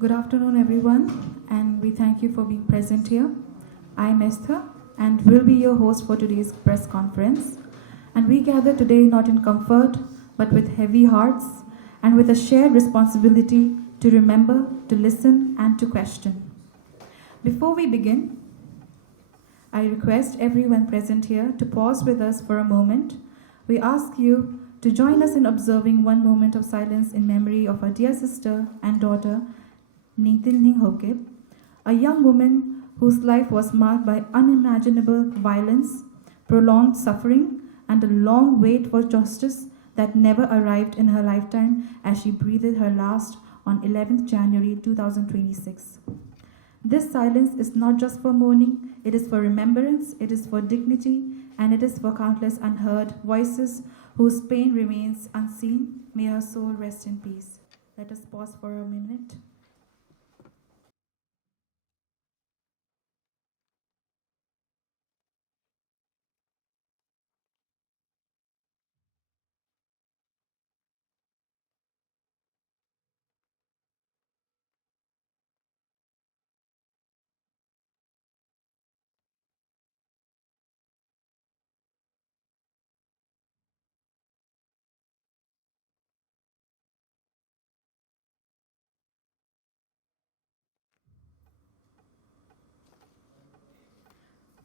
Good afternoon, everyone, and we thank you for being present here. I am Esther, and will be your host for today's press conference. And we gather today not in comfort, but with heavy hearts, and with a shared responsibility to remember, to listen, and to question. Before we begin, I request everyone present here to pause with us for a moment. We ask you to join us in observing one moment of silence in memory of our dear sister and daughter, Nengtinlhing Haokip, a young woman whose life was marked by unimaginable violence, prolonged suffering, and a long wait for justice that never arrived in her lifetime as she breathed her last on 11th January 2026. This silence is not just for mourning, it is for remembrance, it is for dignity, and it is for countless unheard voices whose pain remains unseen. May her soul rest in peace. Let us pause for a minute.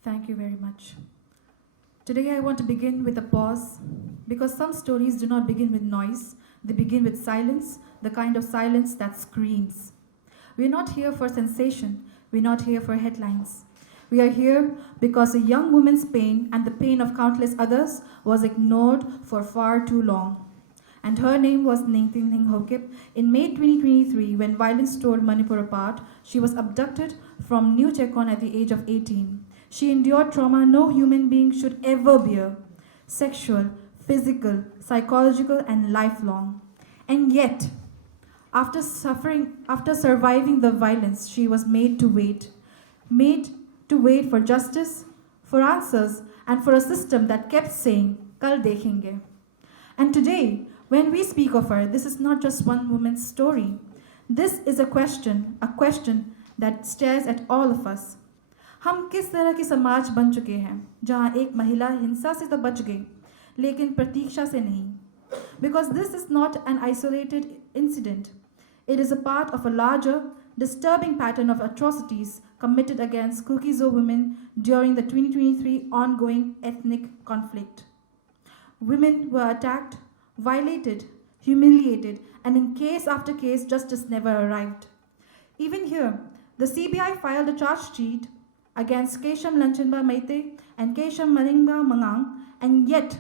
Thank you very much. Today I want to begin with a pause because some stories do not begin with noise, they begin with silence, the kind of silence that screams. We're not here for sensation, we're not here for headlines. We are here because a young woman's pain and the pain of countless others was ignored for far too long. And her name was Nengtinlhing Haokip. In May 2023, when violence tore Manipur apart, she was abducted from New Chekon at the age of 18. She endured trauma no human being should ever bear: sexual, physical, psychological, and lifelong. And yet, after surviving the violence, she was made to wait for justice, for answers, and for a system that kept saying, "Kal dekhenge." And today, when we speak of her, this is not just one woman's story. This is a question that stares at all of us. हम किस तरह की समाज बन चुके हैं जहां एक महिला हिंसा से तो बच गई लेकिन प्रतीक्षा से नहीं? Because this is not an isolated incident. It is a part of a larger, disturbing pattern of atrocities committed against Kuki-Zo women during the 2023 ongoing ethnic conflict. Women were attacked, violated, humiliated, and in case after case, justice never arrived. Even here, the CBI filed a charge sheet against Kesham Lanchanba Maite and Kesham Maringba Mangang, and yet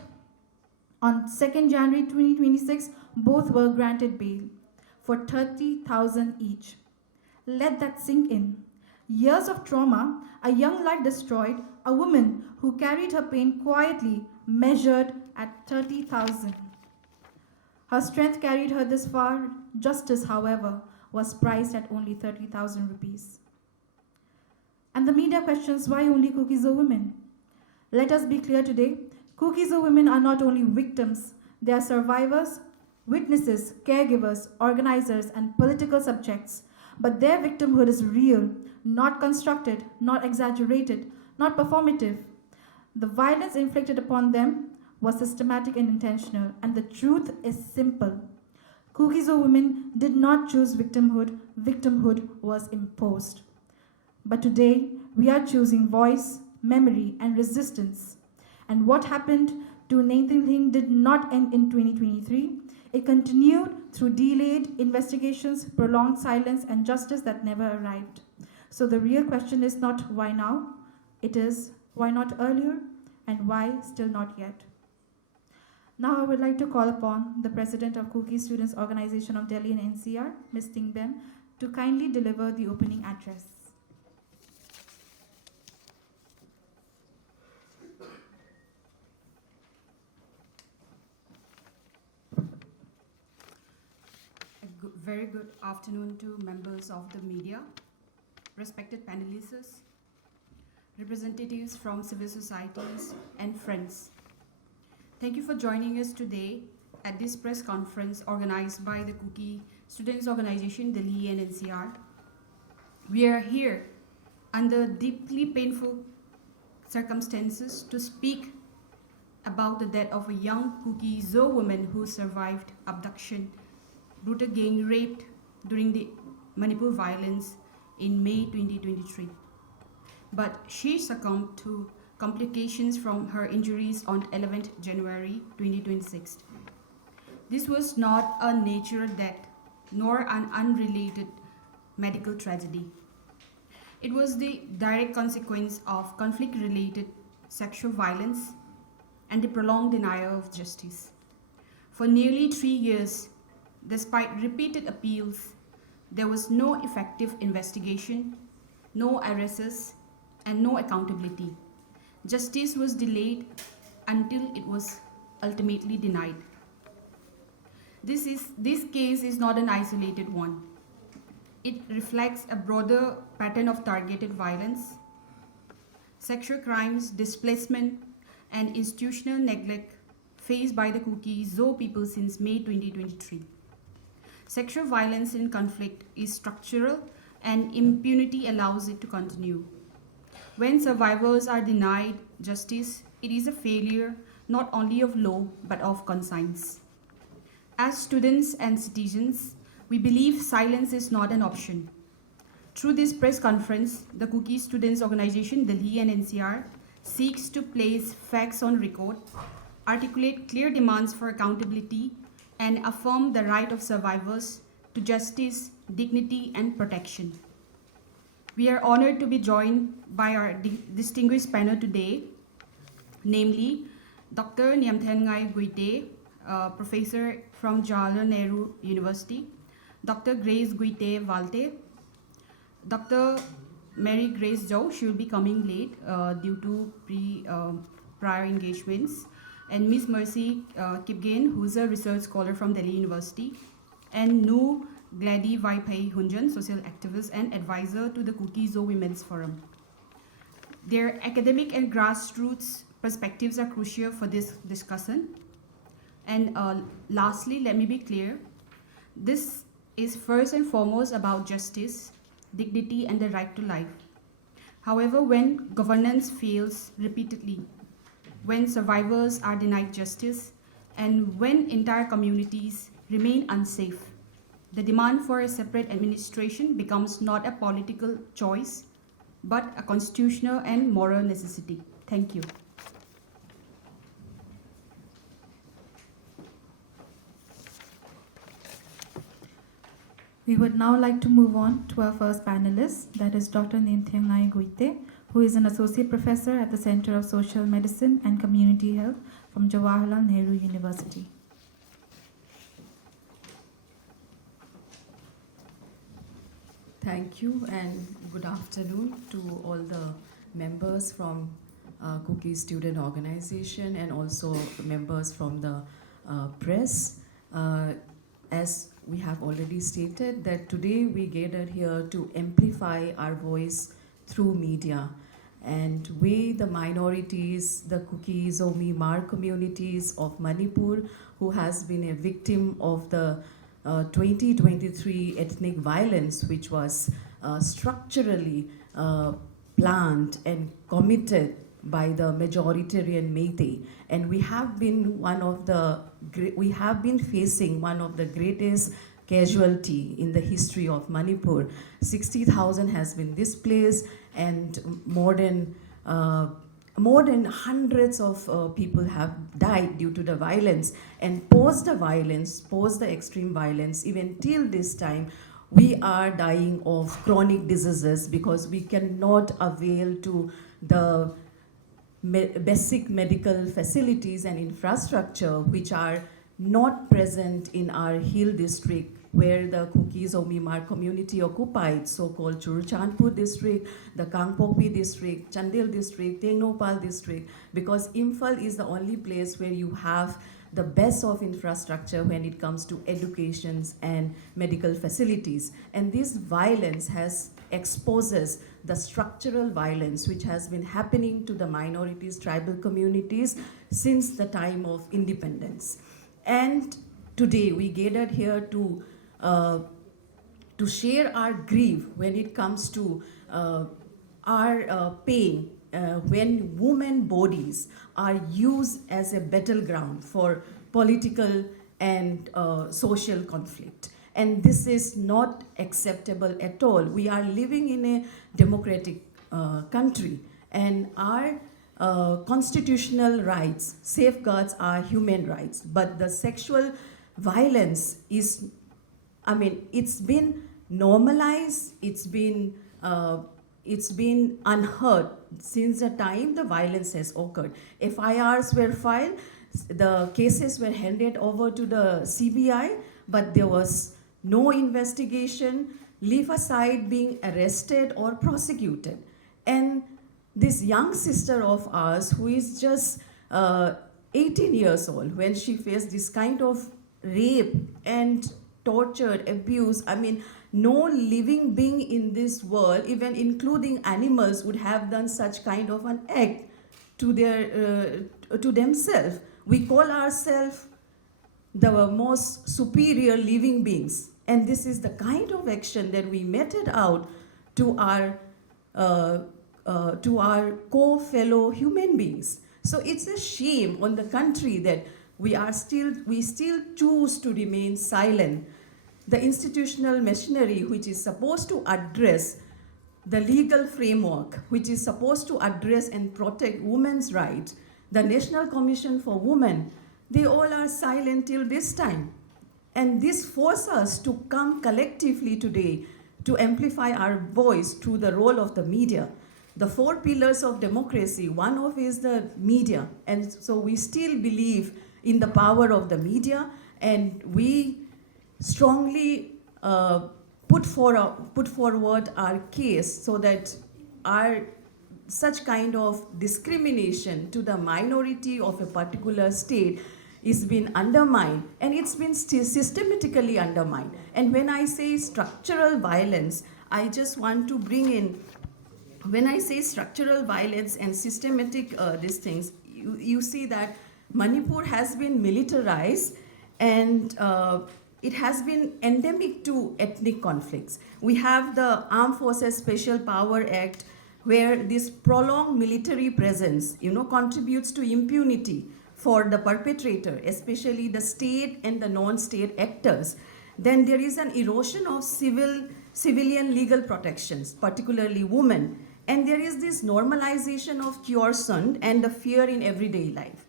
on 2nd January 2026, both were granted bail for 30,000 each. Let that sink in. Years of trauma, a young life destroyed, a woman who carried her pain quietly, measured at 30,000. Her strength carried her this far. Justice, however, was priced at only 30,000 rupees. And the media questions why only Kuki-Zo women. Let us be clear today, Kuki-Zo women are not only victims, they are survivors, witnesses, caregivers, organizers, and political subjects. But their victimhood is real, not constructed, not exaggerated, not performative. The violence inflicted upon them was systematic and intentional, and the truth is simple. Kuki-Zo women did not choose victimhood, victimhood was imposed. But today, we are choosing voice, memory, and resistance. And what happened to Nengtinlhing did not end in 2023. It continued through delayed investigations, prolonged silence, and justice that never arrived. So the real question is not why now, it is why not earlier, and why still not yet. Now I would like to call upon the President of Kuki Students Organisation of Delhi and NCR, Ms. Kipgen, to kindly deliver the opening address. Very good afternoon to members of the media, respected panelists, representatives from civil societies, and friends. Thank you for joining us today at this press conference organized by the Kuki Students Organization, Delhi and NCR. We are here under deeply painful circumstances to speak about the death of a young Kuki-Zo woman who survived abduction, brutal gang rape during the Manipur violence in May 2023. But she succumbed to complications from her injuries on 11th January 2026. This was not a natural death nor an unrelated medical tragedy. It was the direct consequence of conflict-related sexual violence and the prolonged denial of justice. For nearly 3 years, despite repeated appeals, there was no effective investigation, no arrests, and no accountability. Justice was delayed until it was ultimately denied. This case is not an isolated one. It reflects a broader pattern of targeted violence, sexual crimes, displacement, and institutional neglect faced by the Kuki-Zo people since May 2023. Sexual violence in conflict is structural, and impunity allows it to continue. When survivors are denied justice, it is a failure not only of law but of conscience. As students and citizens, we believe silence is not an option. Through this press conference, the Kuki Students Organisation, Delhi and NCR, seeks to place facts on record, articulate clear demands for accountability, and affirm the right of survivors to justice, dignity, and protection. We are honored to be joined by our distinguished panel today, namely Dr. Nemthianngai Guite, professor from Jawaharlal Nehru University, Dr. Grace Guite Valte, Dr. Mary Grace Zou, she will be coming late due to prior engagements, and Miss Mercy Kipgen, who's a research scholar from Delhi University, and new Gladys Vaiphei Hunjan, social activist and advisor to the Kuki-Zo Women's Forum. Their academic and grassroots perspectives are crucial for this discussion. And lastly, let me be clear, this is first and foremost about justice, dignity, and the right to life. However, when governance fails repeatedly, when survivors are denied justice, and when entire communities remain unsafe, the demand for a separate administration becomes not a political choice, but a constitutional and moral necessity. Thank you. We would now like to move on to our first panelist, that is Dr. Nemthianngai Guite, who is an associate professor at the Center of Social Medicine and Community Health from Jawaharlal Nehru University. Thank you and good afternoon to all the members from Kuki Student Organization and also members from the press. As we have already stated that today we gathered here to amplify our voice through media. And we, the minorities, the Kuki-Zo Myanmar communities of Manipur, who has been a victim of the 2023 ethnic violence, which was structurally planned and committed by the majoritarian Meitei, and we have been facing one of the greatest casualty in the history of Manipur. 60,000 has been displaced, and more than hundreds of people have died due to the violence. And post the extreme violence, even till this time, we are dying of chronic diseases because we cannot avail to the basic medical facilities and infrastructure which are not present in our hill district where the Kuki-Zo Myanmar community occupied, so-called Churachandpur district, the Kangpokpi district, Chandel district, Tengnopal district, because Imphal is the only place where you have the best of infrastructure when it comes to educations and medical facilities. And this violence exposes the structural violence which has been happening to the minorities, tribal communities since the time of independence. And today we gathered here to to share our grief when it comes to our pain when women bodies are used as a battleground for political and social conflict. And this is not acceptable at all. We are living in a democratic country, and our constitutional rights safeguards our human rights. But the sexual violence is, I mean, it's been normalized, it's been unheard since the time the violence has occurred. FIRs were filed, the cases were handed over to the CBI, but there was no investigation, leave aside being arrested or prosecuted. And this young sister of ours, who is just 18 years old, when she faced this kind of rape and tortured, abuse, I mean, no living being in this world, even including animals, would have done such kind of an act to themselves. We call ourselves the most superior living beings, and this is the kind of action that we meted out to our co-fellow human beings. So it's a shame on the country that we still choose to remain silent. The institutional machinery, which is supposed to address the legal framework, which is supposed to address and protect women's rights, the National Commission for Women, they all are silent till this time. And this forces us to come collectively today to amplify our voice through the role of the media. The 4 pillars of democracy, one of is the media. And so we still believe in the power of the media, and we strongly put forward our case so that our such kind of discrimination to the minority of a particular state is being undermined, and it's been systematically undermined. And when I say structural violence, I just want to bring in, when I say structural violence and systematic these things, you see that Manipur has been militarized, and it has been endemic to ethnic conflicts. We have the Armed Forces Special Power Act, where this prolonged military presence, contributes to impunity for the perpetrator, especially the state and the non-state actors. Then there is an erosion of civilian legal protections, particularly women. And there is this normalization of coercion and the fear in everyday life.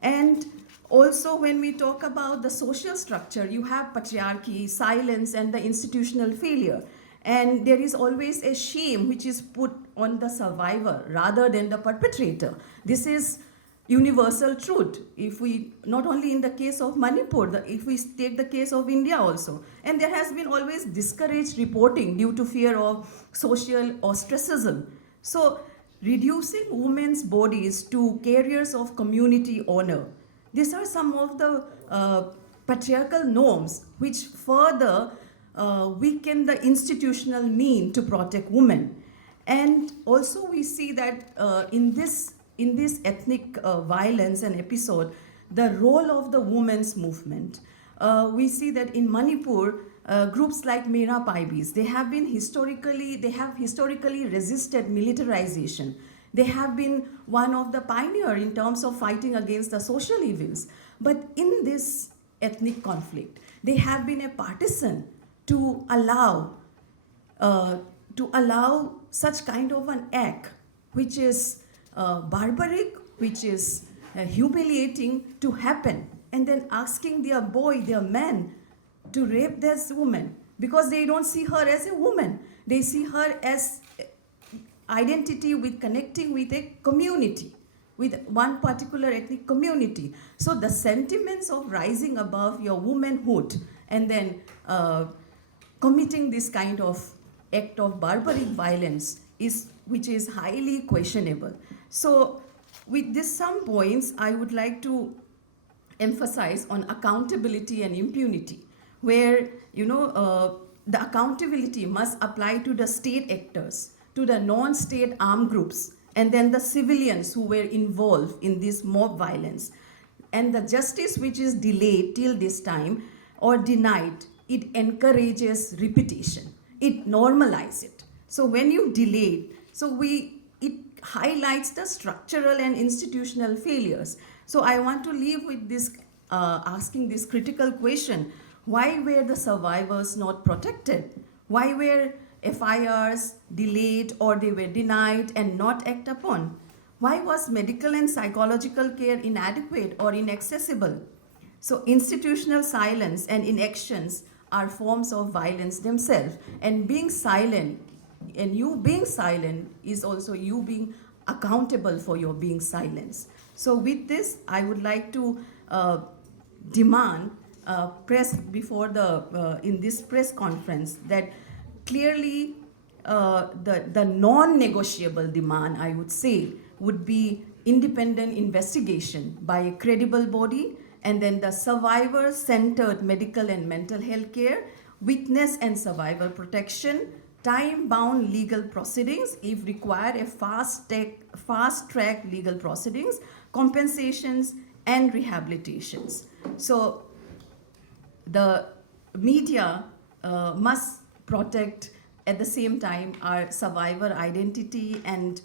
And also, when we talk about the social structure, you have patriarchy, silence, and the institutional failure. And there is always a shame which is put on the survivor rather than the perpetrator. This is universal truth. If we, not only in the case of Manipur, if we take the case of India also. And there has been always discouraged reporting due to fear of social ostracism. So reducing women's bodies to carriers of community honor. These are some of the patriarchal norms which further weaken the institutional mean to protect women. And also we see that in this ethnic violence and episode, the role of the women's movement. We see that in Manipur, groups like Mera Paibis, they have historically resisted militarization. They have been one of the pioneers in terms of fighting against the social evils. But in this ethnic conflict, they have been a partisan to allow such kind of an act, which is barbaric, which is humiliating to happen, and then asking their man to rape this woman, because they don't see her as a woman. They see her as identity with connecting with a community, with one particular ethnic community. So the sentiments of rising above your womanhood and then committing this kind of act of barbaric violence which is highly questionable. So with this some points, I would like to emphasize on accountability and impunity, where the accountability must apply to the state actors, to the non-state armed groups, and then the civilians who were involved in this mob violence. And the justice which is delayed till this time or denied it encourages repetition. It normalizes it. So when you delay, it highlights the structural and institutional failures. So I want to leave with this, asking this critical question: why were the survivors not protected? Why were FIRs delayed or they were denied and not acted upon? Why was medical and psychological care inadequate or inaccessible? So institutional silence and inactions are forms of violence themselves. And being silent, and you being silent is also you being accountable for your being silenced. So with this, I would like to demand press before in this press conference that clearly the non-negotiable demand, I would say, would be independent investigation by a credible body, and then the survivor-centered medical and mental health care, witness and survivor protection, time-bound legal proceedings, if required, a fast-track legal proceedings, compensations, and rehabilitations. So the media must protect at the same time our survivor identity and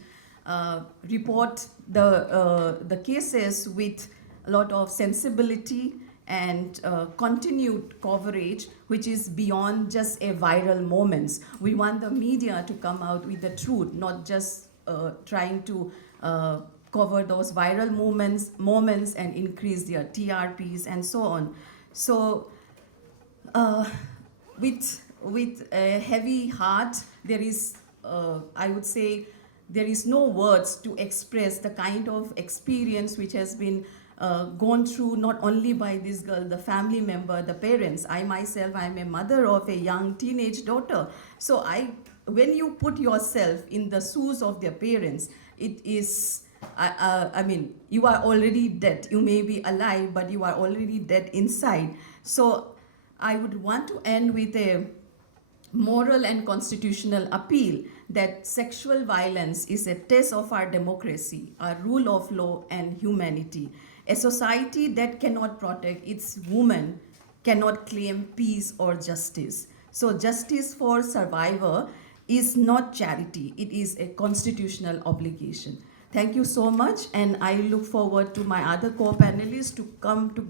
report the cases with a lot of sensibility and continued coverage, which is beyond just a viral moments. We want the media to come out with the truth, not just trying to cover those viral moments and increase their TRPs and so on. So with a heavy heart, there is, I would say, there is no words to express the kind of experience which has been gone through not only by this girl, the family member, the parents. I myself, I'm a mother of a young teenage daughter. So when you put yourself in the shoes of their parents, it is, I mean, you are already dead. You may be alive, but you are already dead inside. So I would want to end with a moral and constitutional appeal that sexual violence is a test of our democracy, our rule of law, and humanity. A society that cannot protect its women cannot claim peace or justice. So justice for survivor is not charity, it is a constitutional obligation. Thank you so much, and I look forward to my other co-panelists to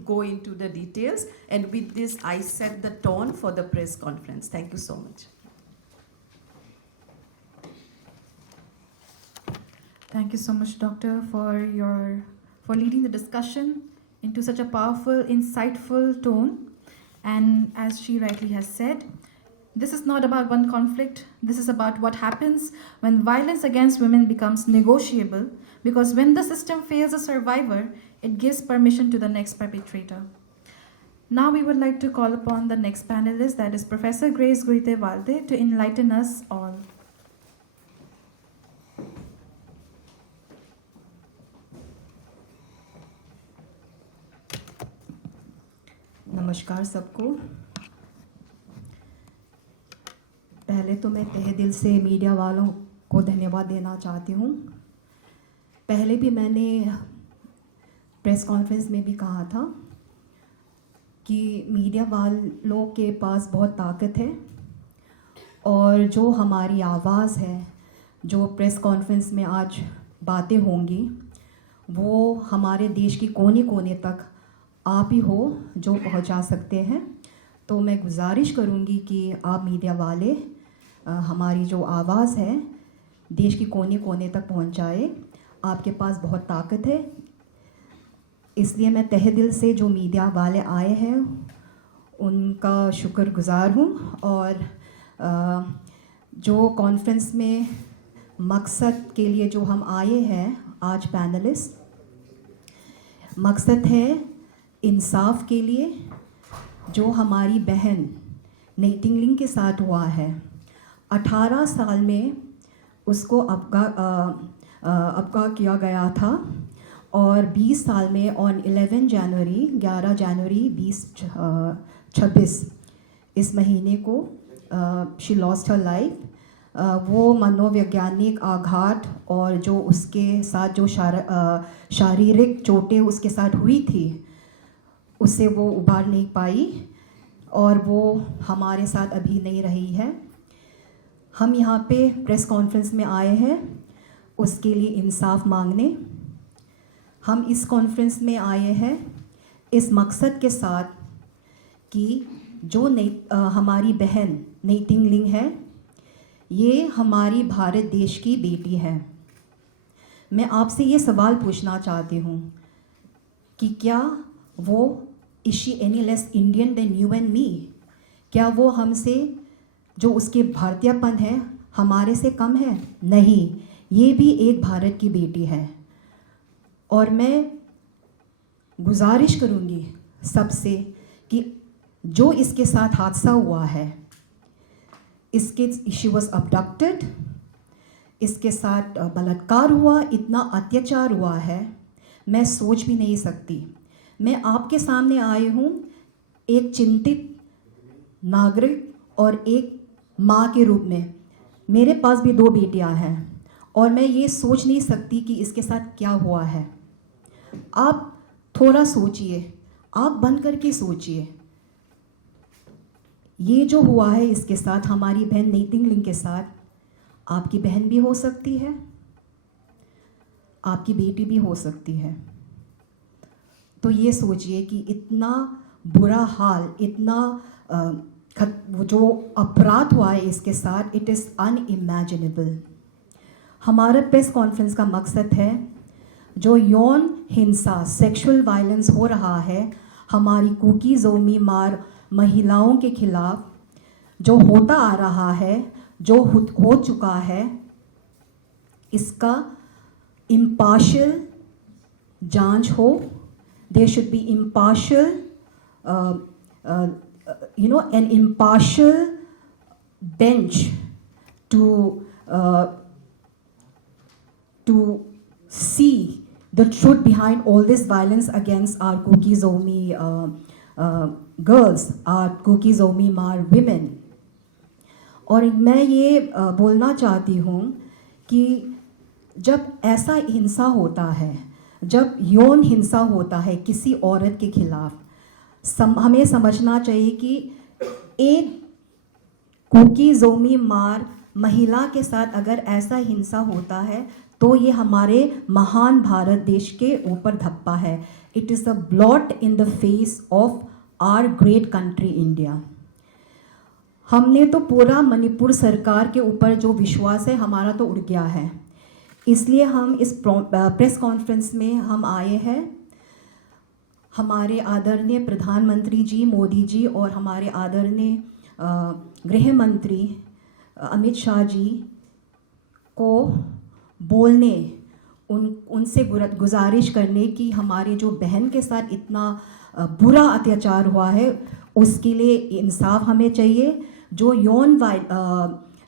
go into the details. And with this, I set the tone for the press conference. Thank you so much. Thank you so much, Doctor, for leading the discussion into such a powerful, insightful tone. And as she rightly has said, this is not about one conflict. This is about what happens when violence against women becomes negotiable, because when the system fails a survivor, it gives permission to the next perpetrator. Now we would like to call upon the next panelist, that is Professor Grace Guite Valte, to enlighten us all. नमस्कार सबको। पहले तो मैं तहे दिल से media वालों को धन्यवाद देना चाहती हूँ। पहले भी मैंने प्रेस कॉन्फ्रेंस में भी कहा था कि मीडिया वालों के पास बहुत ताकत है, और जो हमारी आवाज़ है, जो प्रेस कॉन्फ्रेंस में आज बातें होंगी, वो हमारे देश की कोने कोने तक आप ही हो जो पहुंचा सकते हैं। तो मैं गुजारिश करूंगी कि आप मीडिया वाले हमारी जो आवाज़ है देश की कोने कोने तक पहुंचाए। आपके पास बहुत ताकत है, इसलिए मैं तहे दिल से जो मीडिया वाले आए हैं उनका शुक्रगुजार हूं। और जो कॉन्फ्रेंस में मकसद के लिए जो हम आए हैं आज पैनलिस्ट, मकसद है इंसाफ के लिए। जो हमारी बहन नेंगटिंगलिंग के साथ हुआ है, 18 साल में उसको अबका किया गया था, और 20 साल में ऑन 11 जनवरी 2026 इस महीने को शी लॉस्ट हर लाइफ। वो मनोवैज्ञानिक आघात और जो उसके साथ जो शारीरिक चोटें उसके साथ हुई थी, उससे वो उबार नहीं पाई। और वो हमारे साथ अभी नहीं रही है। हम यहाँ पे प्रेस कॉन्फ्रेंस में आए हैं उसके लिए इंसाफ मांगने। हम इस कॉन्फ्रेंस में आए हैं इस मकसद के साथ कि जो हमारी बहन नेइटिंगलिंग है, ये हमारी भारत देश की बेटी है। मैं आपसे ये सवाल पूछना चाहती हूँ कि क्या वो is she any less Indian than you and me? क्या वो हमसे जो उसके भारतीयपन है हमारे से कम है? नहीं, ये भी एक भारत की बेटी है। और मैं गुजारिश करूँगी सबसे कि जो इसके साथ हादसा हुआ है, इसके शी वॉज अबडक्टेड, इसके साथ बलात्कार हुआ, इतना अत्याचार हुआ है, मैं सोच भी नहीं सकती। मैं आपके सामने आई हूँ एक चिंतित नागरिक और एक माँ के रूप में। मेरे पास भी 2 बेटियाँ हैं और मैं ये सोच नहीं सकती कि इसके साथ क्या हुआ है। आप थोड़ा सोचिए, आँख बंद करके सोचिए। ये जो हुआ है इसके साथ, हमारी बहन नेइटिंगलिंग के साथ, आपकी बहन भी हो सकती है, आपकी बेटी भी हो सकती है। तो ये सोचिए कि इतना बुरा हाल, इतना जो अपराध हुआ है इसके साथ, इट इज़ अनइमेजिनेबल। हमारा प्रेस कॉन्फ्रेंस का मकसद है जो यौन हिंसा, सेक्सुअल वायलेंस हो रहा है हमारी कुकी-ज़ो मार महिलाओं के खिलाफ, जो होता आ रहा है, जो हो चुका है, इसका इम्पार्शियल जांच हो। There should be impartial an impartial bench to see the truth behind all this violence against our Kuki-Zo girls, our Kuki-Zo Mar women. और मैं ये बोलना चाहती हूँ कि जब ऐसा हिंसा होता है, जब यौन हिंसा होता है किसी औरत के खिलाफ, हमें समझना चाहिए कि एक कुकी-ज़ो मार महिला के साथ अगर ऐसा हिंसा होता है तो ये हमारे महान भारत देश के ऊपर धप्पा है। It is a blot in the face of our great country India. हमने तो पूरा मणिपुर सरकार के ऊपर जो विश्वास है हमारा तो उड़ गया है। इसलिए हम इस प्रेस कॉन्फ्रेंस में हम आए हैं। हमारे आदरणीय प्रधानमंत्री जी मोदी जी और हमारे आदरणीय गृह मंत्री अमित शाह जी को बोलने, उनसे गुजारिश करने कि हमारी जो बहन के साथ इतना बुरा अत्याचार हुआ है उसके लिए इंसाफ हमें चाहिए। जो यौन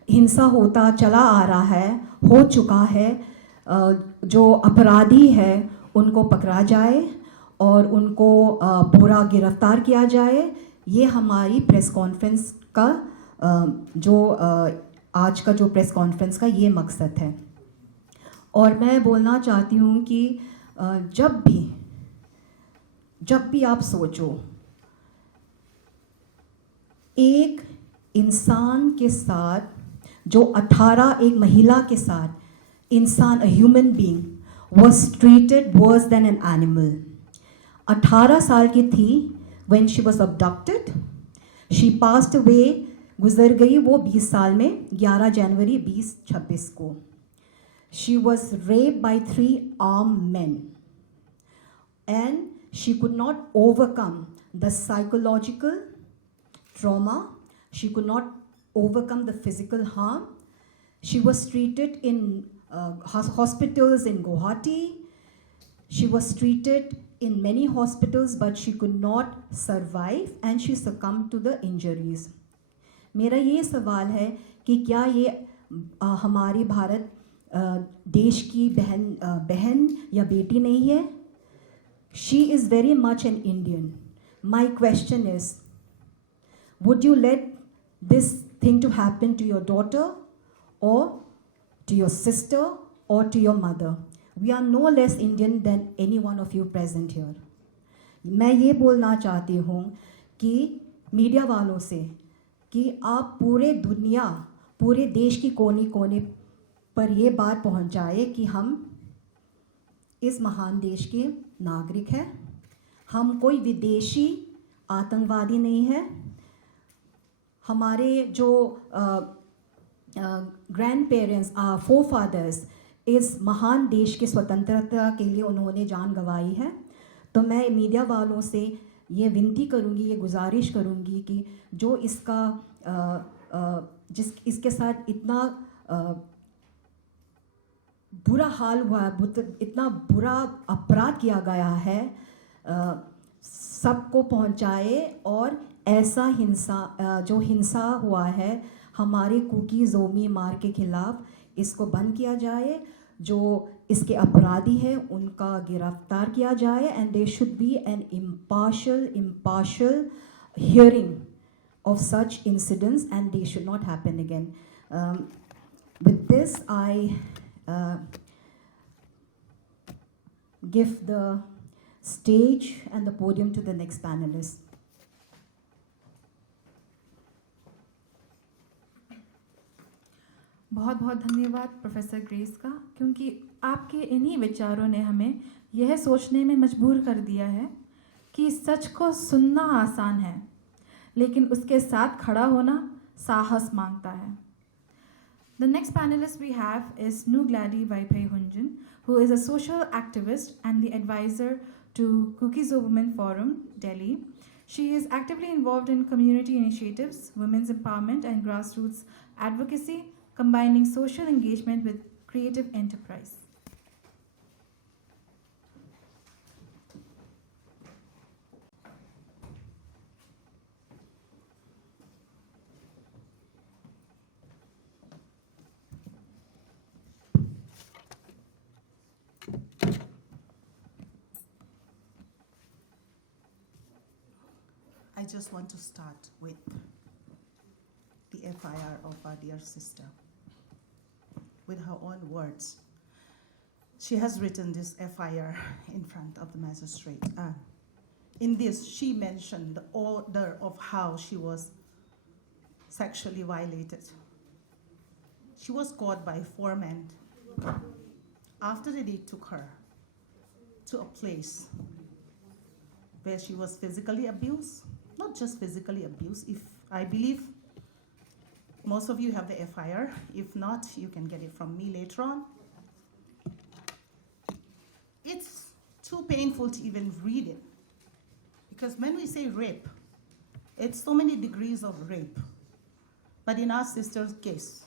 हिंसा होता चला आ रहा है, हो चुका है, जो अपराधी है उनको पकड़ा जाए और उनको पूरा गिरफ्तार किया जाए। ये हमारी प्रेस कॉन्फ्रेंस का आज का जो प्रेस कॉन्फ्रेंस का ये मकसद है। और मैं बोलना चाहती हूँ कि जब भी आप सोचो, एक इंसान के साथ जो 18 एक महिला के साथ इंसान, a human being was treated worse than an animal. 18 साल की थी when she was abducted. She passed away, गुजर गई वो 20 साल में 11 जनवरी 2026 को। She was raped by 3 armed men and she could not overcome the psychological trauma. She could not overcome the physical harm. She was treated in hospitals in Guwahati. She was treated in many hospitals but she could not survive and she succumbed to the injuries. मेरा ये सवाल है कि क्या ये हमारी भारत देश की बहन या बेटी नहीं है? She is very much an Indian. My question is, would you let this thing to happen to your daughter or to your sister or to your mother? We are no less Indian than any one of you present here. मैं ये बोलना चाहती हूँ कि media वालों से कि आप पूरे देश की कोने कोने पर ये बात पहुंचाए कि हम इस महान देश के नागरिक हैं, हम कोई विदेशी आतंकवादी नहीं है। हमारे जो ग्रैंड पेरेंट्स फोर फादर्स इस महान देश के स्वतंत्रता के लिए उन्होंने जान गंवाई है। तो मैं मीडिया वालों से ये विनती करूँगी, ये गुजारिश करूँगी कि जो इसके साथ इतना बुरा हाल हुआ, इतना बुरा अपराध किया गया है, सबको पहुंचाए और ऐसा जो हिंसा हुआ है हमारे कुकी-ज़ो मार के खिलाफ, इसको बंद किया जाए। जो इसके अपराधी हैं उनका गिरफ्तार किया जाए and there should be an impartial hearing of such incidents and they should not happen again. With this, I give the stage and the podium to the next panelist. बहुत बहुत धन्यवाद प्रोफेसर ग्रेस का, क्योंकि आपके इन्हीं विचारों ने हमें यह सोचने में मजबूर कर दिया है कि सच को सुनना आसान है, लेकिन उसके साथ खड़ा होना साहस मांगता है। The next panelist we have is Gladys Vaiphei Hunjan, who is a social activist and the advisor to Kuki-Zo Women Forum, Delhi. She is actively involved in community initiatives, women's empowerment and grassroots advocacy, combining social engagement with creative enterprise. I just want to start with the FIR of our dear sister, with her own words. She has written this FIR in front of the magistrate. In this, she mentioned the order of how she was sexually violated. She was caught by 4 men. After they took her to a place where she was physically abused, not just physically abused. I believe most of you have the FIR. If not, you can get it from me later on. It's too painful to even read it, because when we say rape, it's so many degrees of rape. But in our sister's case,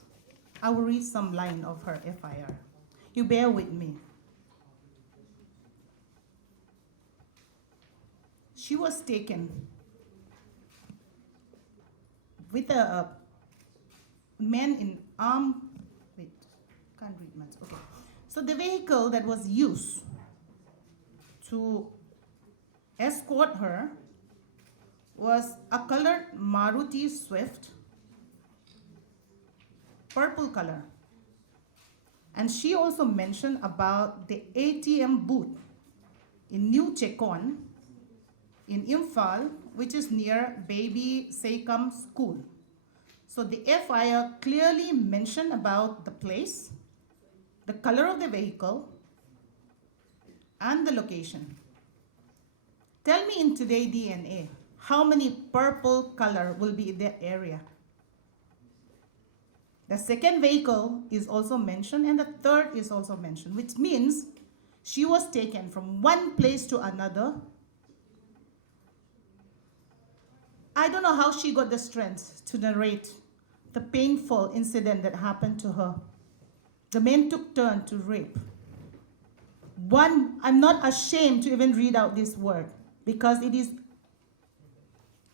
I will read some line of her FIR. You bear with me. She was taken with a man in armed, can't read much, okay. So the vehicle that was used to escort her was a colored Maruti Swift, purple color. And she also mentioned about the ATM booth in New Chekon in Imphal, which is near Baby Seykam School. So the FIR clearly mentioned about the place, the color of the vehicle, and the location. Tell me in today's DNA, how many purple color will be in that area? The second vehicle is also mentioned and the third is also mentioned, which means she was taken from one place to another. I don't know how she got the strength to narrate the painful incident that happened to her. The men took turn to rape. I'm not ashamed to even read out this word, because it is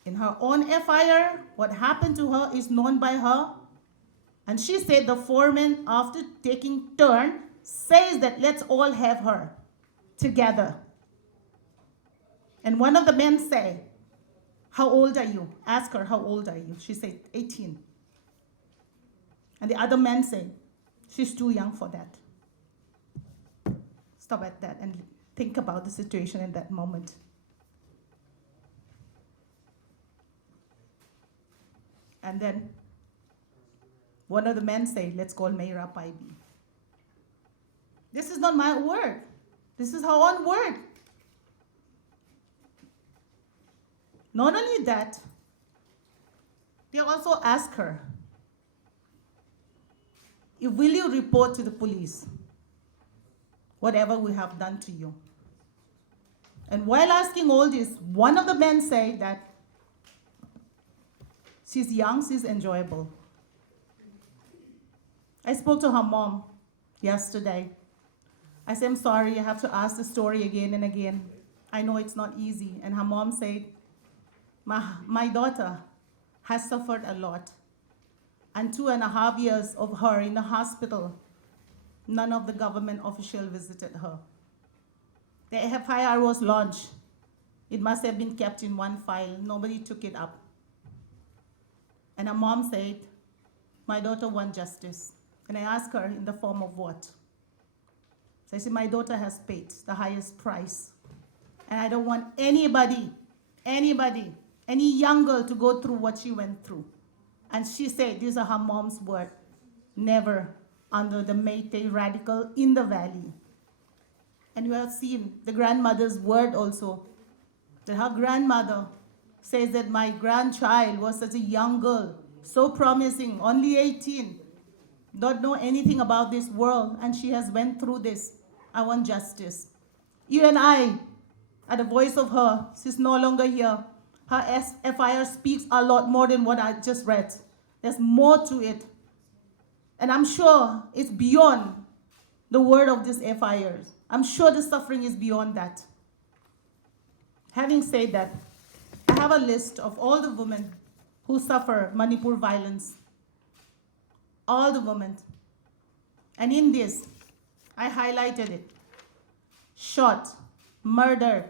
in her own FIR. What happened to her is known by her. And she said the foreman, after taking turn, says that let's all have her together. And one of the men say, how old are you? Ask her, how old are you? She said, 18. And the other man said, she's too young for that. Stop at that and think about the situation in that moment. And then one of the men say, let's call Meira Paibi. This is not my word. This is her own word. Not only that, they also ask her, will you report to the police whatever we have done to you? And while asking all this, one of the men said that she's young, she's enjoyable. I spoke to her mom yesterday. I said, I'm sorry, I have to ask the story again and again. I know it's not easy. And her mom said, my daughter has suffered a lot. And 2.5 years of her in the hospital, none of the government officials visited her. The FIR was launched. It must have been kept in one file. Nobody took it up. And her mom said, my daughter wants justice. And I asked her, in the form of what? So I said, my daughter has paid the highest price. And I don't want anybody, any young girl to go through what she went through. And she said, these are her mom's words, never under the Métis radical in the valley. And you have seen the grandmother's word also, that her grandmother says that my grandchild was such a young girl, so promising, only 18, don't know anything about this world, and she has went through this. I want justice. You and I, at the voice of her, she's no longer here. Her FIR speaks a lot more than what I just read. There's more to it. And I'm sure it's beyond the word of this FIR. I'm sure the suffering is beyond that. Having said that, I have a list of all the women who suffer Manipur violence. All the women. And in this, I highlighted it. Shot, murdered,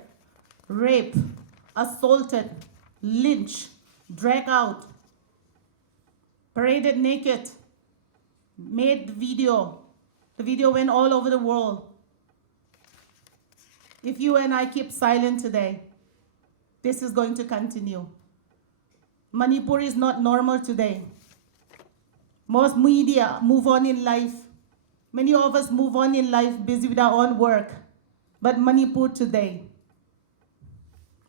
raped, assaulted, lynched, dragged out, paraded naked, made video. The video went all over the world. If you and I keep silent today, this is going to continue. Manipur is not normal today. Most media move on in life. Many of us move on in life busy with our own work. But Manipur today,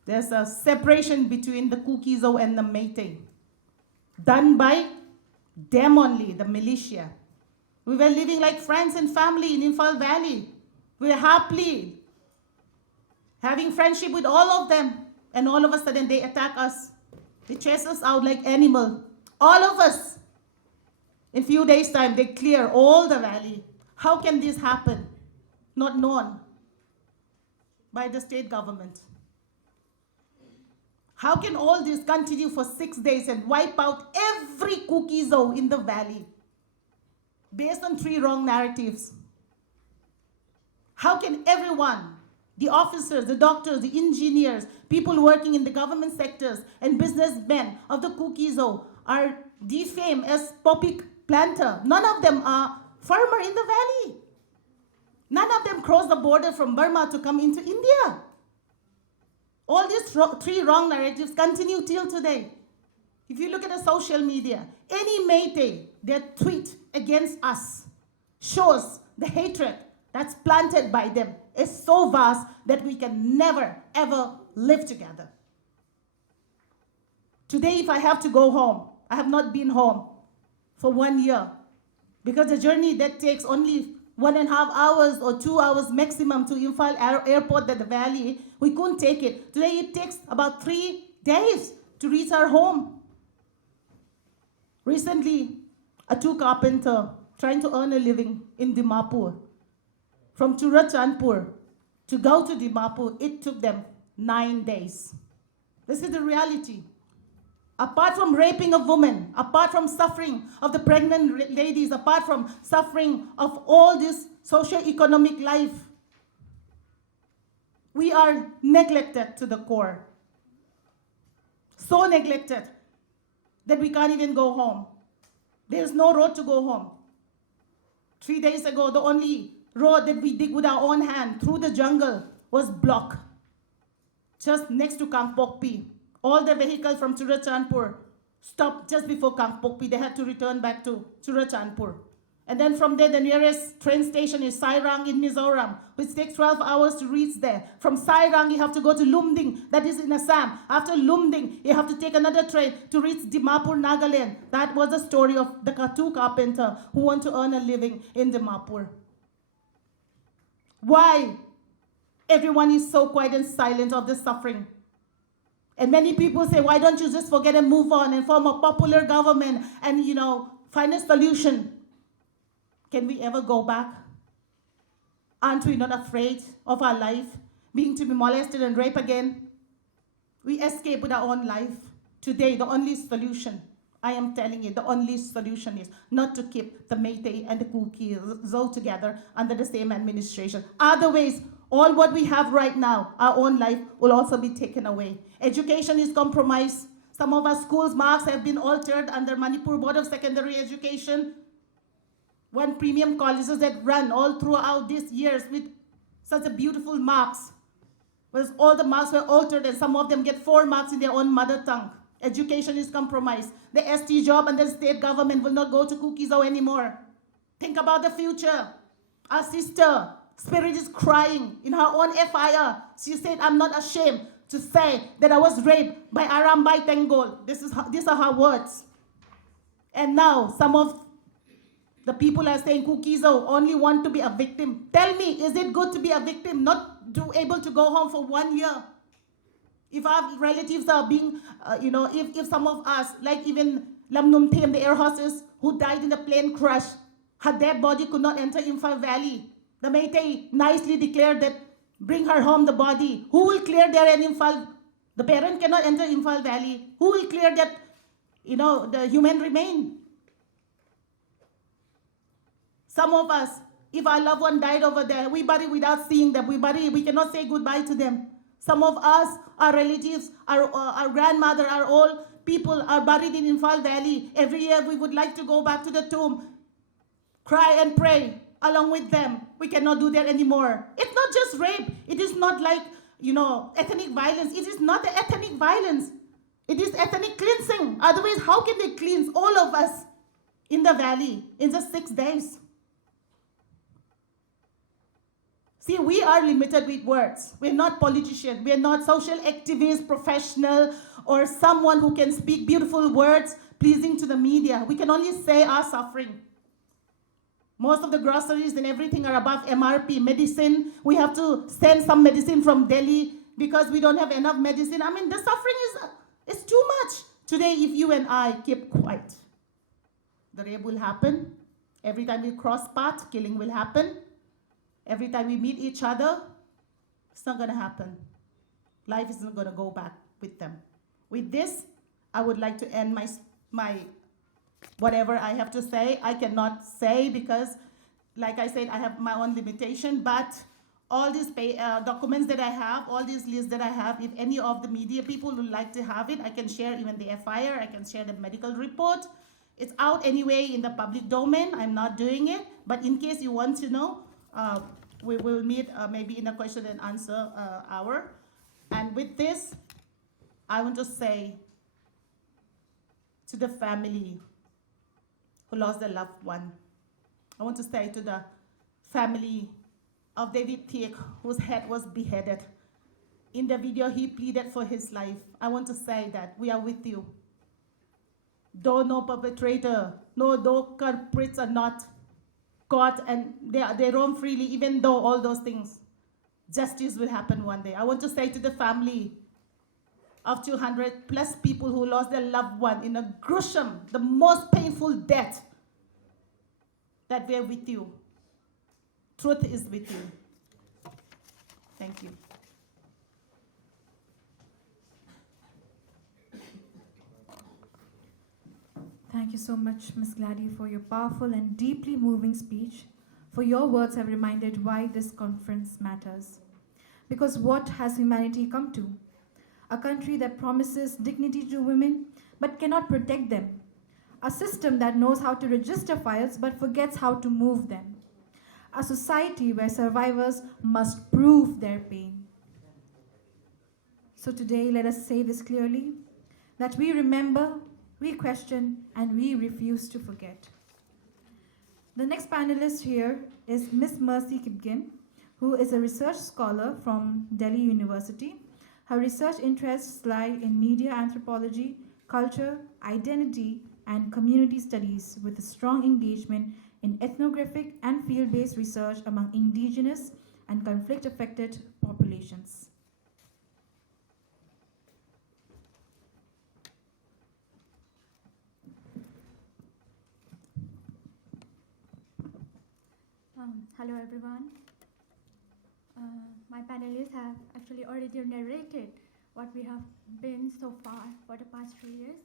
there's a separation between the Kuki-Zo and the Métis, done by them only, the militia. We were living like friends and family in Imphal Valley. We were happily having friendship with all of them. And all of a sudden they attack us. They chase us out like animals. All of us. In few days' time, they clear all the valley. How can this happen? Not known by the state government. How can all this continue for 6 days and wipe out every Kuki-Zo in the valley based on 3 wrong narratives? How can everyone, the officers, the doctors, the engineers, people working in the government sectors and businessmen of the Kuki-Zo are defamed as poppy planter? None of them are farmer in the valley. None of them cross the border from Burma to come into India. All these 3 wrong narratives continue till today. If you look at the social media, any Métis, their tweet against us shows the hatred that's planted by them is so vast that we can never, ever live together. Today, if I have to go home, I have not been home for 1 year because the journey that takes only 1.5 hours or 2 hours maximum to Imphal airport at the valley, we couldn't take it. Today it takes about 3 days to reach our home. Recently, a 2 carpenter trying to earn a living in Dimapur. From Churachandpur to go to Dimapur, it took them 9 days. This is the reality. Apart from raping of women, apart from suffering of the pregnant ladies, apart from suffering of all this socio-economic life, we are neglected to the core. So neglected that we can't even go home. There's no road to go home. 3 days ago, the only road that we dig with our own hand through the jungle was blocked. Just next to Kangpokpi. All the vehicles from Churachandpur stopped just before Kangpokpi. They had to return back to Churachandpur. And then from there, the nearest train station is Sairang in Mizoram, which takes 12 hours to reach there. From Sairang, you have to go to Lumding, that is in Assam. After Lumding, you have to take another train to reach Dimapur, Nagaland. That was the story of the two carpenter who want to earn a living in Dimapur. Why everyone is so quiet and silent of this suffering? And many people say, why don't you just forget and move on and form a popular government and, find a solution? Can we ever go back? Aren't we not afraid of our life being to be molested and raped again? We escape with our own life. Today, the only solution, I am telling you, the only solution is not to keep the Vaiphei and the Kuki-Zo together under the same administration. Otherwise, all what we have right now, our own life, will also be taken away. Education is compromised. Some of our schools' marks have been altered under Manipur Board of Secondary Education. One premium colleges that run all throughout these years with such a beautiful marks. Whereas all the marks were altered and some of them get 4 marks in their own mother tongue. Education is compromised. The ST job and the state government will not go to Kuki-Zo anymore. Think about the future. Our sister, Spirit, is crying in her own FIR. She said, I'm not ashamed to say that I was raped by Arambai Tengol. These are her words. And now some of the people are saying Kuki-Zo only want to be a victim. Tell me, is it good to be a victim, not able to go home for 1 year? If our relatives are being, if some of us, like even Lam Num Them, the air hostess who died in the plane crash, her dead body could not enter Imphal Valley. The Vaiphei nicely declared that bring her home the body. Who will clear there in Imphal? The parent cannot enter Imphal Valley. Who will clear that, the human remain? Some of us, if our loved one died over there, we bury without seeing them. We cannot say goodbye to them. Some of us, our relatives, our grandmother, our old people are buried in Imphal Valley. Every year we would like to go back to the tomb, cry and pray along with them. We cannot do that anymore. It's not just rape. It is not like, ethnic violence. It is not the ethnic violence. It is ethnic cleansing. Otherwise, how can they cleanse all of us in the valley in just 6 days? See, we are limited with words. We're not politicians. We're not social activists, professional, or someone who can speak beautiful words pleasing to the media. We can only say our suffering. Most of the groceries and everything are above MRP. Medicine, we have to send some medicine from Delhi because we don't have enough medicine. The suffering is too much. Today, if you and I keep quiet, the rape will happen. Every time we cross path, killing will happen. Every time we meet each other, it's not going to happen. Life is not going to go back with them. With this, I would like to end my whatever I have to say. I cannot say because, like I said, I have my own limitation. But all these documents that I have, all these lists that I have, if any of the media people would like to have it, I can share even the FIR. I can share the medical report. It's out anyway in the public domain. I'm not doing it. But in case you want to know, we will meet maybe in a question and answer hour. And with this, I want to say to the family who lost their loved one, I want to say to the family of David Thiek, whose head was beheaded. In the video, he pleaded for his life. I want to say that we are with you. Though no perpetrator, no culprits are not caught and they roam freely, even though all those things, justice will happen one day. I want to say to the family of 200 plus people who lost their loved one in a gruesome, the most painful death, that we are with you. Truth is with you. Thank you. Thank you so much, Ms. Gladys, for your powerful and deeply moving speech. For your words have reminded why this conference matters. Because what has humanity come to? A country that promises dignity to women but cannot protect them. A system that knows how to register files but forgets how to move them. A society where survivors must prove their pain. So today, let us say this clearly, that we remember, we question, and we refuse to forget. The next panelist here is Miss Mercy Kipgen, who is a research scholar from Delhi University. Her research interests lie in media anthropology, culture, identity, and community studies with a strong engagement in ethnographic and field-based research among indigenous and conflict-affected populations. Hello everyone. My panelists have actually already narrated what we have been so far for the past 3 years.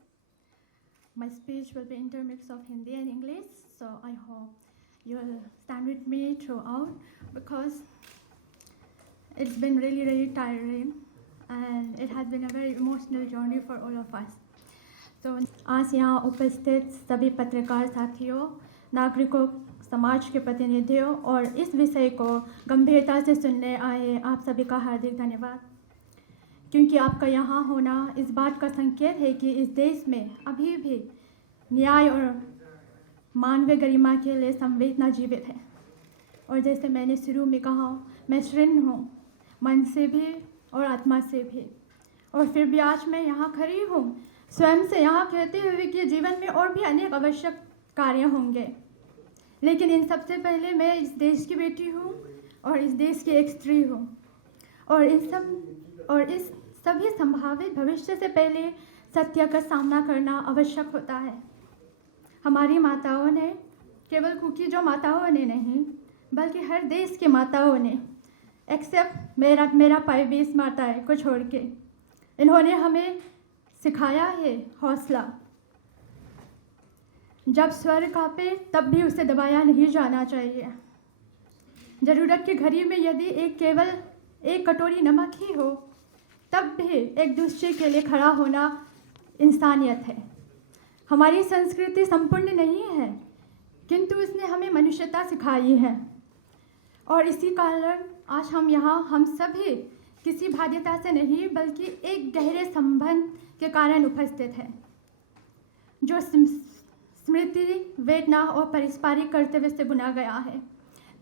My speech will be intermix of Hindi and English, so I hope you'll stand with me throughout because it's been really, really tiring and it has been a very emotional journey for all of us. So आज यहाँ उपस्थित सभी पत्रकार साथियों, नागरिकों, समाज के प्रतिनिधियों और इस विषय को गंभीरता से सुनने आए आप सभी का हार्दिक धन्यवाद, क्योंकि आपका यहाँ होना इस बात का संकेत है कि इस देश में अभी भी न्याय और मानवीय गरिमा के लिए संवेदना जीवित है। और जैसे मैंने शुरू में कहा, मैं ऋण हूँ, मन से भी और आत्मा से भी, और फिर भी आज मैं यहाँ खड़ी हूँ स्वयं से यहाँ कहते हुए कि जीवन में और भी अनेक आवश्यक कार्य होंगे, लेकिन इन सबसे पहले मैं इस देश की बेटी हूँ और इस देश की एक स्त्री हूँ, और इस सभी संभावित भविष्य से पहले सत्य का सामना करना आवश्यक होता है। हमारी माताओं ने, केवल कुकी-जो माताओं ने नहीं बल्कि हर देश की माताओं ने, एक्सेप्ट मेरा 5-20 माताएं को छोड़ के, इन्होंने हमें सिखाया है हौसला। जब स्वर कांपे तब भी उसे दबाया नहीं जाना चाहिए। ज़रूरत की घड़ी में यदि केवल एक कटोरी नमक ही हो तब भी एक दूसरे के लिए खड़ा होना इंसानियत है। हमारी संस्कृति संपूर्ण नहीं है, किंतु उसने हमें मनुष्यता सिखाई है, और इसी कारण आज हम सभी किसी बाध्यता से नहीं बल्कि एक गहरे संबंध के कारण उपस्थित हैं, जो स्मृति, वेदना और पारस्परिक कर्तव्य से बुना गया है।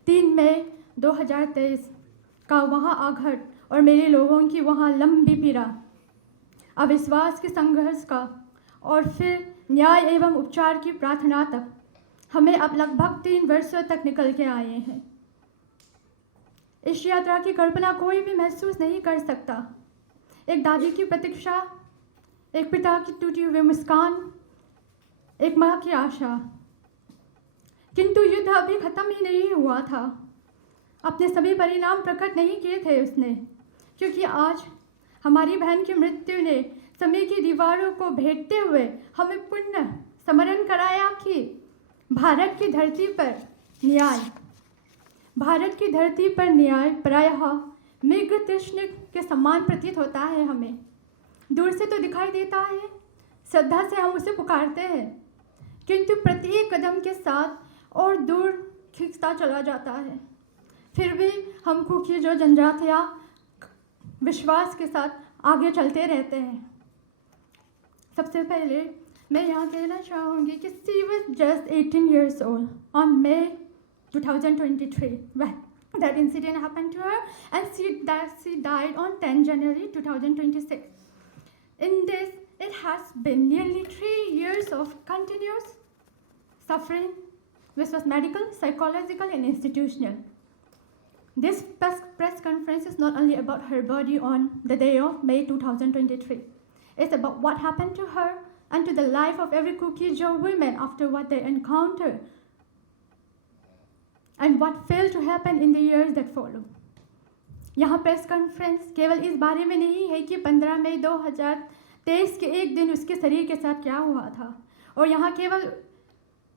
3 मई 2023 का वहाँ आघात और मेरे लोगों की वहाँ लंबी पीड़ा, अविश्वास के संघर्ष का और फिर न्याय एवं उपचार की प्रार्थना तक हमें अब लगभग 3 वर्षों तक निकल के आए हैं। इस यात्रा की कल्पना कोई भी महसूस नहीं कर सकता। एक दादी की प्रतीक्षा, एक पिता की टूटी हुई मुस्कान, एक माँ की आशा, किंतु युद्ध अभी खत्म ही नहीं हुआ था। अपने सभी परिणाम प्रकट नहीं किए थे उसने, क्योंकि आज हमारी बहन की मृत्यु ने समय की दीवारों को भेदते हुए हमें पुनः स्मरण कराया कि भारत की धरती पर न्याय प्रायः मृग तृष्ण के समान प्रतीत होता है। हमें दूर से तो दिखाई देता है, श्रद्धा से हम उसे पुकारते हैं, किंतु प्रत्येक कदम के साथ और दूर खिंचता चला जाता है। फिर भी हम कुकी-जो जनजातियाँ विश्वास के साथ आगे चलते रहते हैं। सबसे पहले मैं यहाँ कहना चाहूँगी कि she was just 18 years old on May 2023 when that incident happened to her, and she died on 10 January 2026. In this, it has been nearly 3 years of continuous suffering, which was medical, psychological, and institutional. This press conference is not only about her body on the day of May 2023. It's about what happened to her and to the life of every Kuki-Zo woman after what they encountered and what failed to happen in the years that follow. यहाँ press conference केवल इस बारे में नहीं है कि 15 मई 2023 के एक दिन उसके शरीर के साथ क्या हुआ था, और यहाँ केवल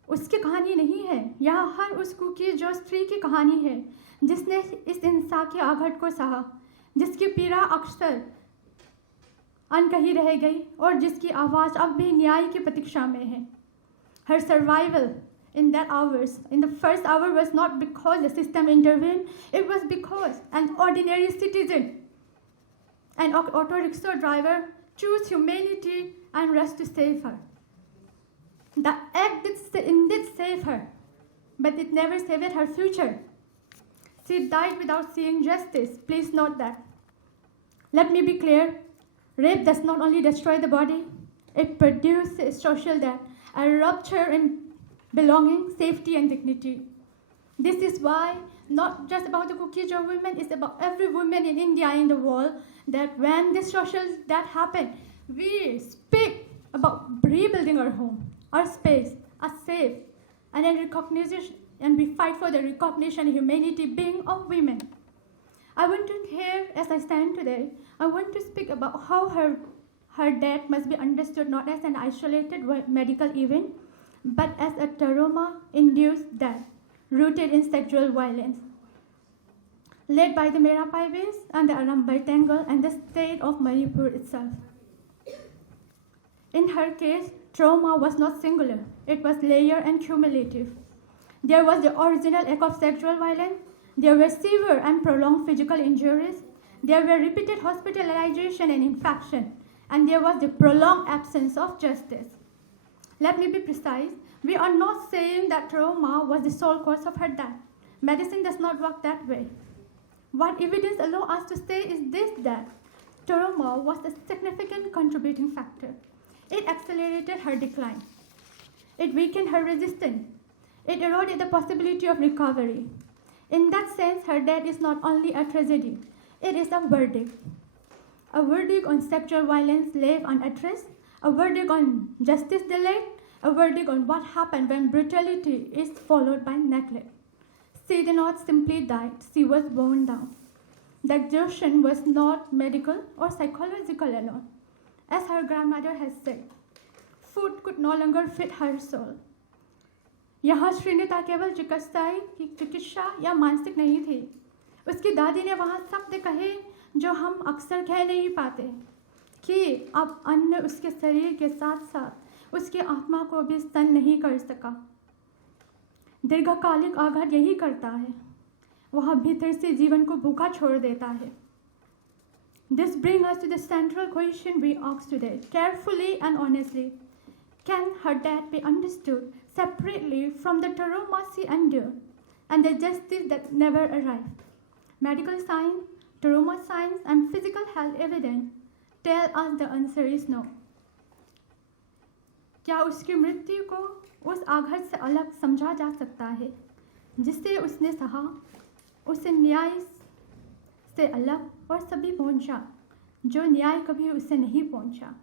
उसकी कहानी नहीं है, यहाँ हर उस कुकी-जो स्त्री की कहानी है जिसने इस हिंसा के आघात को सहा, जिसकी पीड़ा अक्सर अनकही रह गई और जिसकी आवाज़ अब भी न्याय की प्रतीक्षा में है। Her survival in that hours, in the first hour, was not because the system intervened, it was because an ordinary citizen, an auto rickshaw driver, chose humanity and rushed to save her. The act did indeed save her, but it never saved her future. She died without seeing justice. Please note that. Let me be clear. Rape does not only destroy the body, it produces social death, a rupture in belonging, safety, and dignity. This is why, not just about the Kuki-Zo women, it's about every woman in India, in the world, that when this social death happened, we speak about rebuilding our home, our space, our safe, and then recognition, and we fight for the recognition and humanity being of women. I want to here, as I stand today, I want to speak about how her death must be understood not as an isolated medical event, but as a trauma-induced death rooted in sexual violence, led by the Vaiphei and the Arambai Tangle and the state of Manipur itself. In her case, trauma was not singular, it was layered and cumulative. There was the original act of sexual violence, there were severe and prolonged physical injuries, there were repeated hospitalization and infection, and there was the prolonged absence of justice. Let me be precise. We are not saying that trauma was the sole cause of her death. Medicine does not work that way. What evidence allows us to say is this, that trauma was a significant contributing factor. It accelerated her decline. It weakened her resistance. It eroded the possibility of recovery. In that sense, her death is not only a tragedy, it is a verdict. A verdict on sexual violence left unaddressed, a verdict on justice delayed, a verdict on what happened when brutality is followed by neglect. She did not simply die, she was worn down. The exhaustion was not medical or psychological alone. As her grandmother has said, food could no longer feed her soul. यहाँ श्रीनिता केवल चिकित्सा या मानसिक नहीं थी. उसकी दादी ने वहाँ शब्द कहे जो हम अक्सर कह नहीं पाते, कि अब अन्न उसके शरीर के साथ साथ उसकी आत्मा को भी स्तन नहीं कर सका. दीर्घकालिक आघात यही करता है, वह भीतर से जीवन को भूखा छोड़ देता है. This brings us to the central question we ask today, carefully and honestly. Can her death be understood separately from the trauma she endured and the justice that never arrived? Medical science, trauma science, and physical health evidence tell us the answer is no. क्या उसकी मृत्यु को उस आघात से अलग समझा जा सकता है जिससे उसने सहा? उसे न्याय से अलग और सभी पहुंचा जो न्याय कभी उसे नहीं पहुंचा.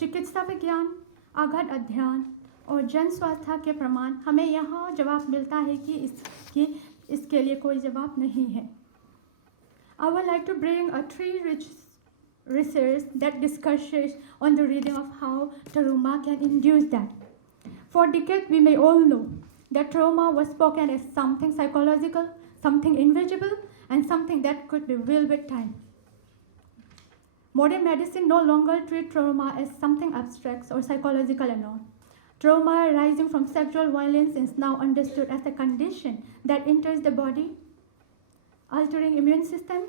चिकित्सा विज्ञान, आघात अध्ययन और जन स्वास्थ्य के प्रमाण हमें यहाँ जवाब मिलता है कि इसके लिए कोई जवाब नहीं है. I would like to bring a tree-rich research that discusses on the reading of how trauma can induce that. For decades, we may all know that trauma was spoken as something psychological, something invisible, and something that could be willed with time. Modern medicine no longer treats trauma as something abstract or psychological alone. Trauma arising from sexual violence is now understood as a condition that enters the body, altering immune system,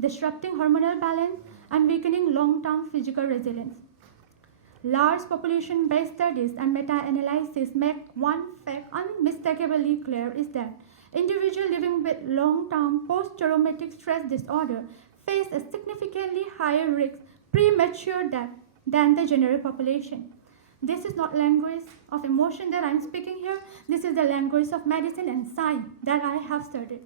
disrupting hormonal balance, and weakening long-term physical resilience. Large population-based studies and meta-analysis make one fact unmistakably clear, is that individuals living with long-term post-traumatic stress disorder face a significantly higher risk premature death than the general population. This is not language of emotion that I'm speaking here. This is the language of medicine and science that I have studied.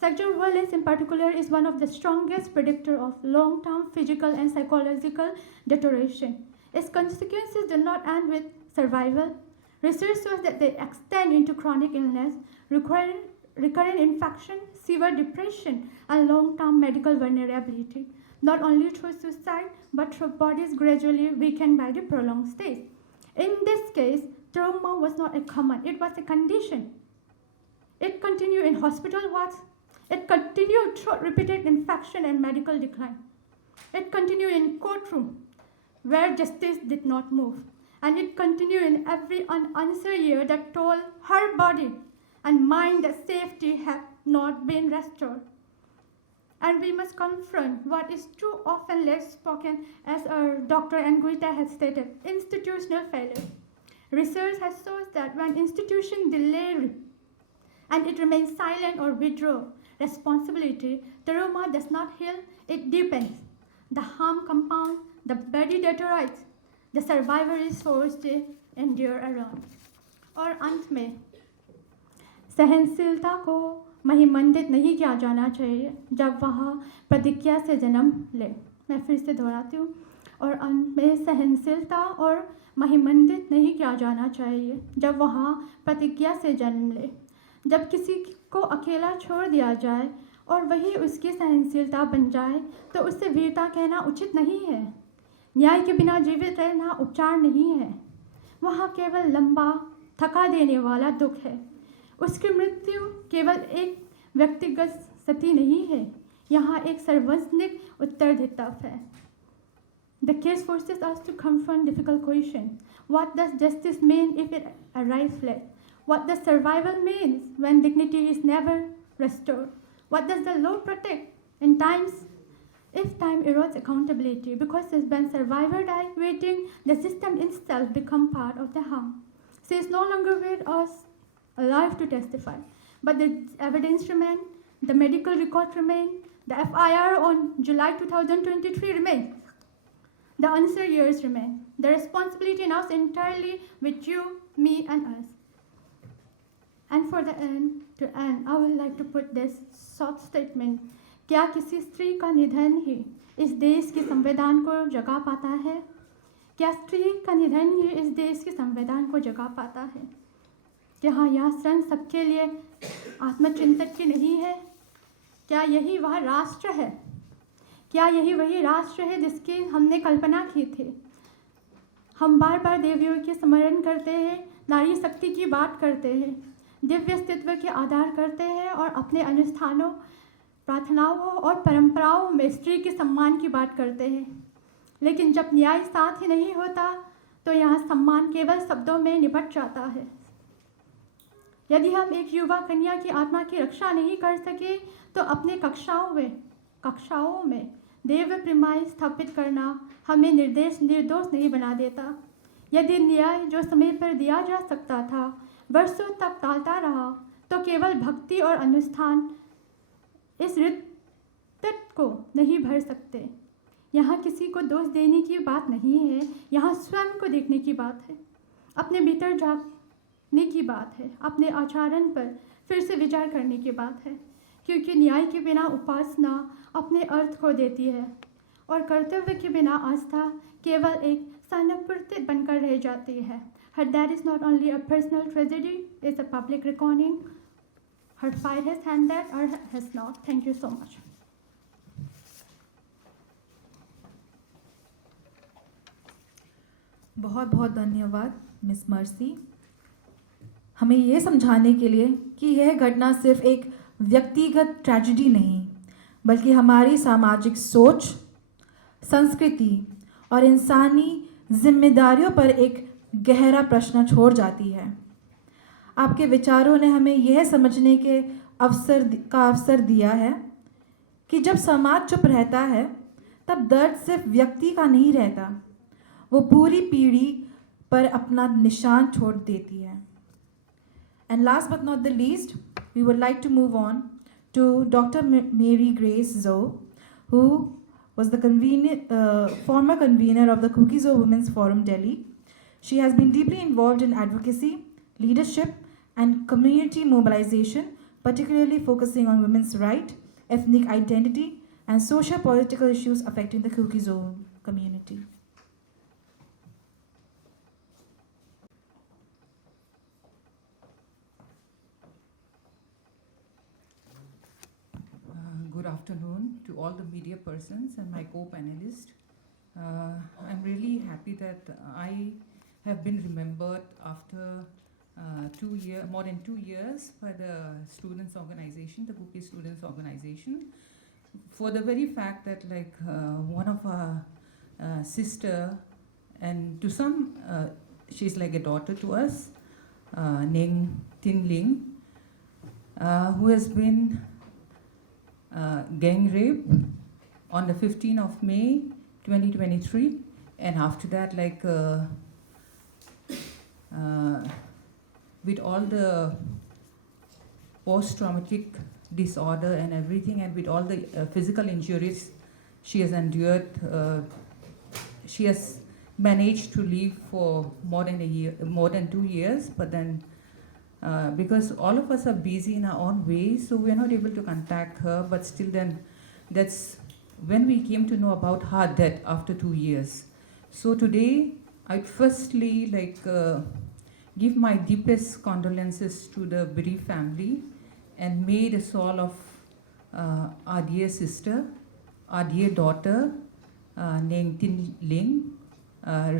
Sexual violence in particular is one of the strongest predictors of long-term physical and psychological deterioration. Its consequences do not end with survival. Research shows that they extend into chronic illness, recurrent infection, severe depression, and long-term medical vulnerability, not only through suicide, but through bodies gradually weakened by the prolonged state. In this case, trauma was not a common, it was a condition. It continued in hospital wards. It continued through repeated infection and medical decline. It continued in courtroom, where justice did not move. And it continued in every unanswered year that told her body and mind that safety had not been restored. And we must confront what is too often less spoken, as our Dr. Guite has stated, institutional failure. Research has shown that when institutions delay and it remains silent or withdraw responsibility, trauma does not heal, it deepens. The harm compounds, the body deteriorates, the survivor is forced to endure alone. और अंत में सहनशीलता को महिमंडित नहीं किया जाना चाहिए जब वह प्रतिज्ञा से जन्म ले। मैं फिर से दोहराती हूँ। और अंत में सहनशीलता और महिमंडित नहीं किया जाना चाहिए जब वह प्रतिज्ञा से जन्म ले। जब किसी को अकेला छोड़ दिया जाए और वही उसकी सहनशीलता बन जाए तो उससे वीरता कहना उचित नहीं है। न्याय के बिना जीवित रहना उपचार नहीं है, वह केवल लंबा थका देने वाला दुख है। उसकी मृत्यु केवल एक व्यक्तिगत क्षति नहीं है, यहाँ एक सार्वजनिक उत्तरदायित्व है। The case forces us to confront difficult questions. What does justice mean if it arrives late? What does survival mean when dignity is never restored? What does the law protect in times if time erodes accountability? Because when survivor die waiting, the system itself become part of the harm. She is no longer with us alive to testify, but the evidence remain, the medical record remain, the FIR on July 2023 remains. The unsure years remain. The responsibility now is entirely with you, me, and us. And for the end, I would like to put this short statement. क्या किसी स्त्री का निधन ही इस देश के संविधान को जगा पाता है? क्या स्त्री का निधन ही इस देश के संविधान को जगा पाता है? क्या यह क्षण सबके लिए आत्मचिंतन की नहीं है? क्या यही वह राष्ट्र है? क्या यही वही राष्ट्र है जिसकी हमने कल्पना की थी? हम बार बार देवियों के स्मरण करते हैं, नारी शक्ति की बात करते हैं, दिव्य अस्तित्व के आधार करते हैं और अपने अनुष्ठानों, प्रार्थनाओं और परंपराओं में स्त्री के सम्मान की बात करते हैं। लेकिन जब न्याय साथ ही नहीं होता तो यहाँ सम्मान केवल शब्दों में निपट जाता है। यदि हम एक युवा कन्या की आत्मा की रक्षा नहीं कर सके तो अपने कक्षाओं में देव प्रतिमाएं स्थापित करना हमें निर्दोष नहीं बना देता। यदि न्याय जो समय पर दिया जा सकता था वर्षों तक टालता रहा तो केवल भक्ति और अनुष्ठान इस रिक्त को नहीं भर सकते। यहाँ किसी को दोष देने की बात नहीं है, यहाँ स्वयं को देखने की बात है, अपने भीतर झांकने की बात है, अपने आचरण पर फिर से विचार करने की बात है। क्योंकि न्याय के बिना उपासना अपने अर्थ खो देती है और कर्तव्य के बिना आस्था केवल एक सानुपूर्ति बनकर रह जाती है। Her death is not only a personal tragedy, it's a public reckoning. Her fight has ended or has not. Thank you so much. बहुत बहुत धन्यवाद मिस मर्सी, हमें ये समझाने के लिए कि यह घटना सिर्फ एक व्यक्तिगत ट्रेजेडी नहीं बल्कि हमारी सामाजिक सोच, संस्कृति और इंसानी जिम्मेदारियों पर एक गहरा प्रश्न छोड़ जाती है। आपके विचारों ने हमें यह समझने के अवसर दिया है कि जब समाज चुप रहता है तब दर्द सिर्फ व्यक्ति का नहीं रहता, वो पूरी पीढ़ी पर अपना निशान छोड़ देती है। And last but not the least, we would like to move on to Dr. Mary Grace Zou, who was the former convener of the Kuki-Zo Women's Forum Delhi. She has been deeply involved in advocacy, leadership, and community mobilization, particularly focusing on women's rights, ethnic identity, and socio-political issues affecting the Kuki-Zo community. Good afternoon to all the media persons and my co-panelists. I'm really happy that I have been remembered after more than 2 years by the students' organization, the Kuki Students Organisation, for the very fact that one of our sister, and to some she's like a daughter to us, Nengtinlhing, who has been gang raped on the 15th of May 2023, and after that with all the post-traumatic disorder and everything, and with all the physical injuries she has endured, she has managed to live for more than 2 years, but then because all of us are busy in our own ways, so we're not able to contact her, but still then that's when we came to know about her death after 2 years. So today, I'd firstly give my deepest condolences to the bereaved family, and may the soul of our dear sister, our dear daughter, Nengtinlhing,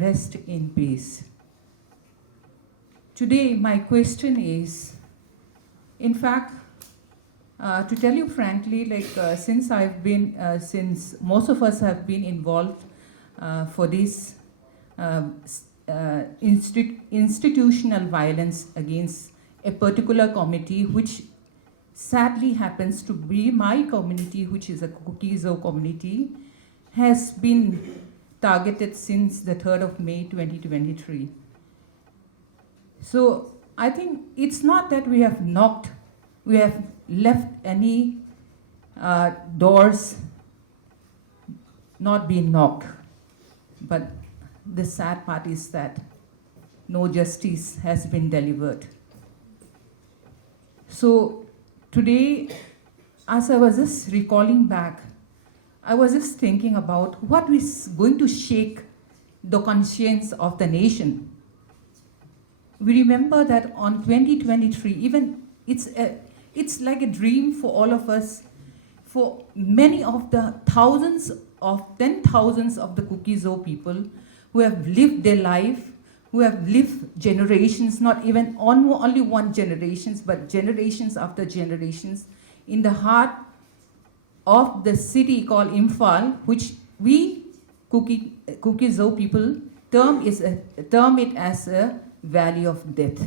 rest in peace. Today, my question is, in fact, to tell you frankly, since since most of us have been involved for this institutional violence against a particular community, which sadly happens to be my community, which is a Kuki-Zo community, has been targeted since the 3rd of May 2023. So I think it's not that we have left any doors not being knocked, but the sad part is that no justice has been delivered. So today, as I was just recalling back, I was just thinking about what is going to shake the conscience of the nation. We remember that on 2023, even it's like a dream for all of us, for many of the thousands of 10,000s of the Kuki-Zo people who have lived their life, who have lived generations, not even only one generations, but generations after generations, in the heart of the city called Imphal, which we Kuki-Zo people term it as a valley of death,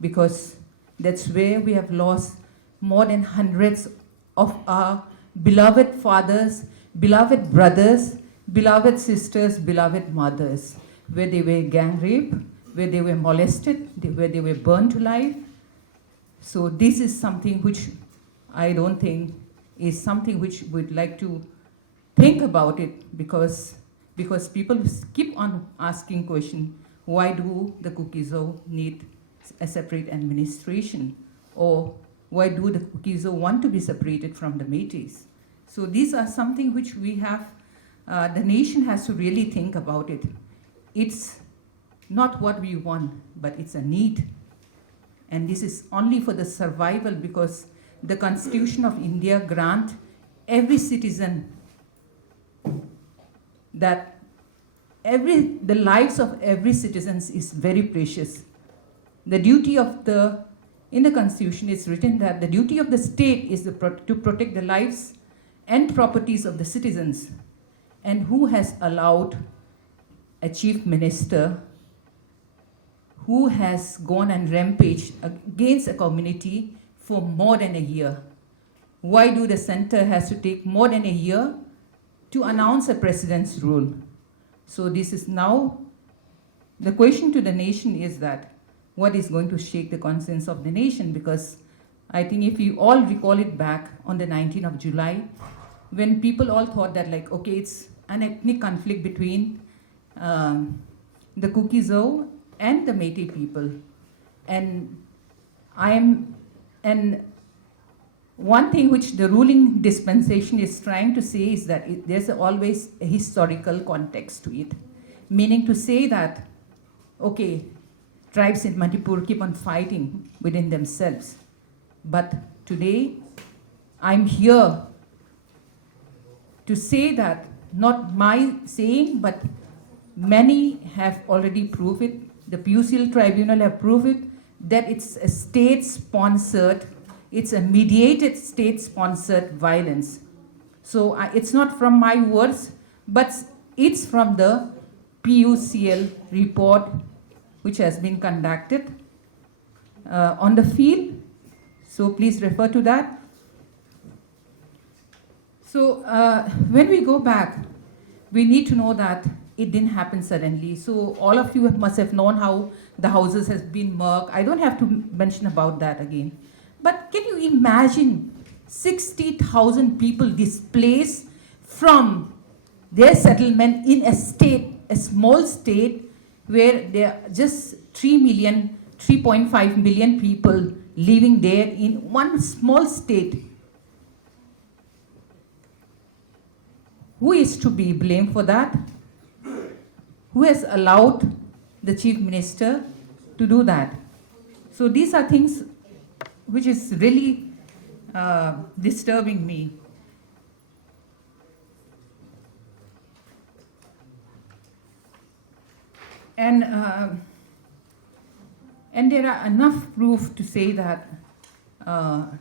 because that's where we have lost more than hundreds of our beloved fathers, beloved brothers, beloved sisters, beloved mothers, where they were gang raped, where they were molested, where they were burned to life. So this is something which I don't think is something which we'd like to think about it, because people keep on asking question, why do the Kuki-Zo need a separate administration? Or why do the Kuki-Zo want to be separated from the Métis? So these are something which we have, the nation has to really think about it. It's not what we want, but it's a need. And this is only for the survival, because the Constitution of India grant every citizen that the lives of every citizen is very precious. The duty of in the Constitution is written that the duty of the state is to protect the lives and properties of the citizens. And who has allowed a chief minister who has gone and rampaged against a community for more than a year? Why do the center has to take more than a year to announce a president's rule? So this is now, the question to the nation is that, what is going to shake the conscience of the nation? Because I think if you all recall it back on the 19th of July, when people all thought that okay, it's an ethnic conflict between the Kuki-Zo and the Métis people. And one thing which the ruling dispensation is trying to say is that there's always a historical context to it. Meaning to say that, okay, tribes in Manipur keep on fighting within themselves. But today, I'm here to say that, not my saying, but many have already proved it. The PUCL tribunal have proved it, that it's a state-sponsored, it's a mediated state-sponsored violence. So it's not from my words, but it's from the PUCL report which has been conducted on the field. So please refer to that. So when we go back, we need to know that it didn't happen suddenly. So all of you must have known how the houses has been murked. I don't have to mention about that again. But can you imagine 60,000 people displaced from their settlement in a state, a small state, where there are just 3.5 million people living there in one small state? Who is to be blamed for that? Who has allowed the chief minister to do that? So these are things which is really disturbing me. And there are enough proof to say that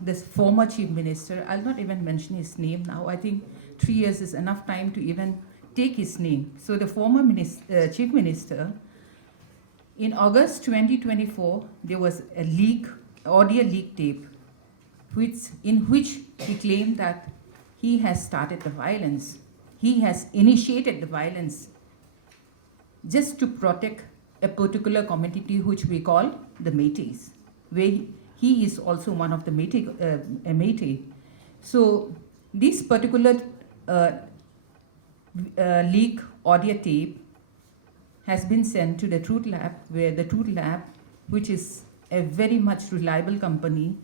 this former chief minister, I'll not even mention his name now. I think 3 years is enough time to even take his name. So the former chief minister, in August 2024, there was a leak, audio leak tape, in which he claimed that he has started the violence. He has initiated the violence just to protect a particular community which we call the Métis, where he is also one of the Métis. So this particular leak audio tape has been sent to the Truth Lab, where the Truth Lab, which is a very much reliable company,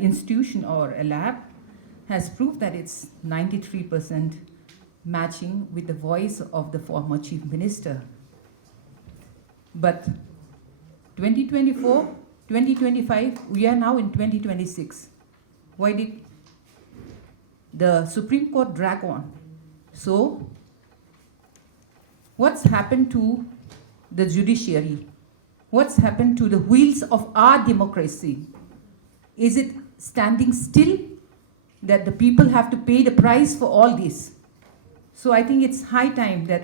institution or a lab, has proved that it's 93% matching with the voice of the former chief minister. But 2024, 2025, we are now in 2026. Why did the Supreme Court drag on? So, what's happened to the judiciary? What's happened to the wheels of our democracy? Is it standing still that the people have to pay the price for all this? So I think it's high time that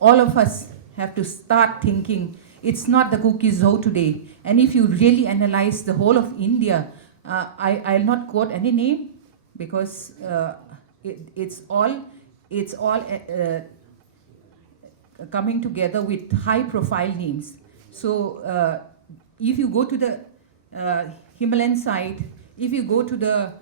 all of us have to start thinking. It's not the Kuki-Zo today. And if you really analyze the whole of India, I'll not quote any name because it's all coming together with high-profile names. So if you go to the Himalayan side, if you go to the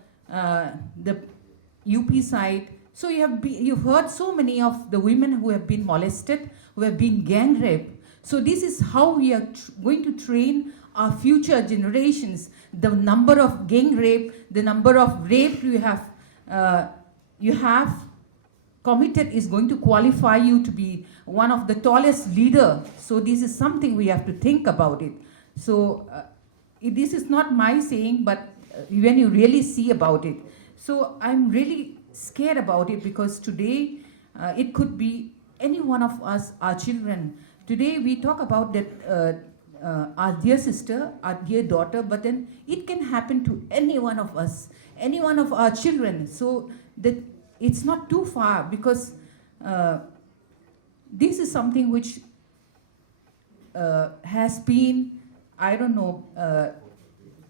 UP side, so you've heard so many of the women who have been molested, who have been gang raped. So this is how we are going to train our future generations. The number of gang rape, the number of rape you have committed is going to qualify you to be one of the tallest leader. So this is something we have to think about it. So this is not my saying, but when you really see about it. So I'm really scared about it because today it could be any one of us, our children. Today we talk about that our dear sister, our dear daughter, but then it can happen to any one of us, any one of our children. So that it's not too far because this is something which has been, I don't know,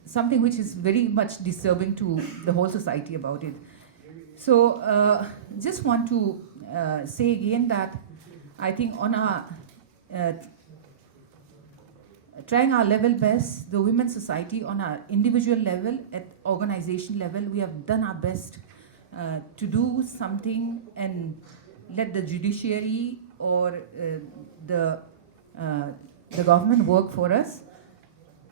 something which is very much disturbing to the whole society about it. So just want to say again that I think on our trying our level best, the women's society on our individual level, at organization level, we have done our best to do something and let the judiciary or the government work for us.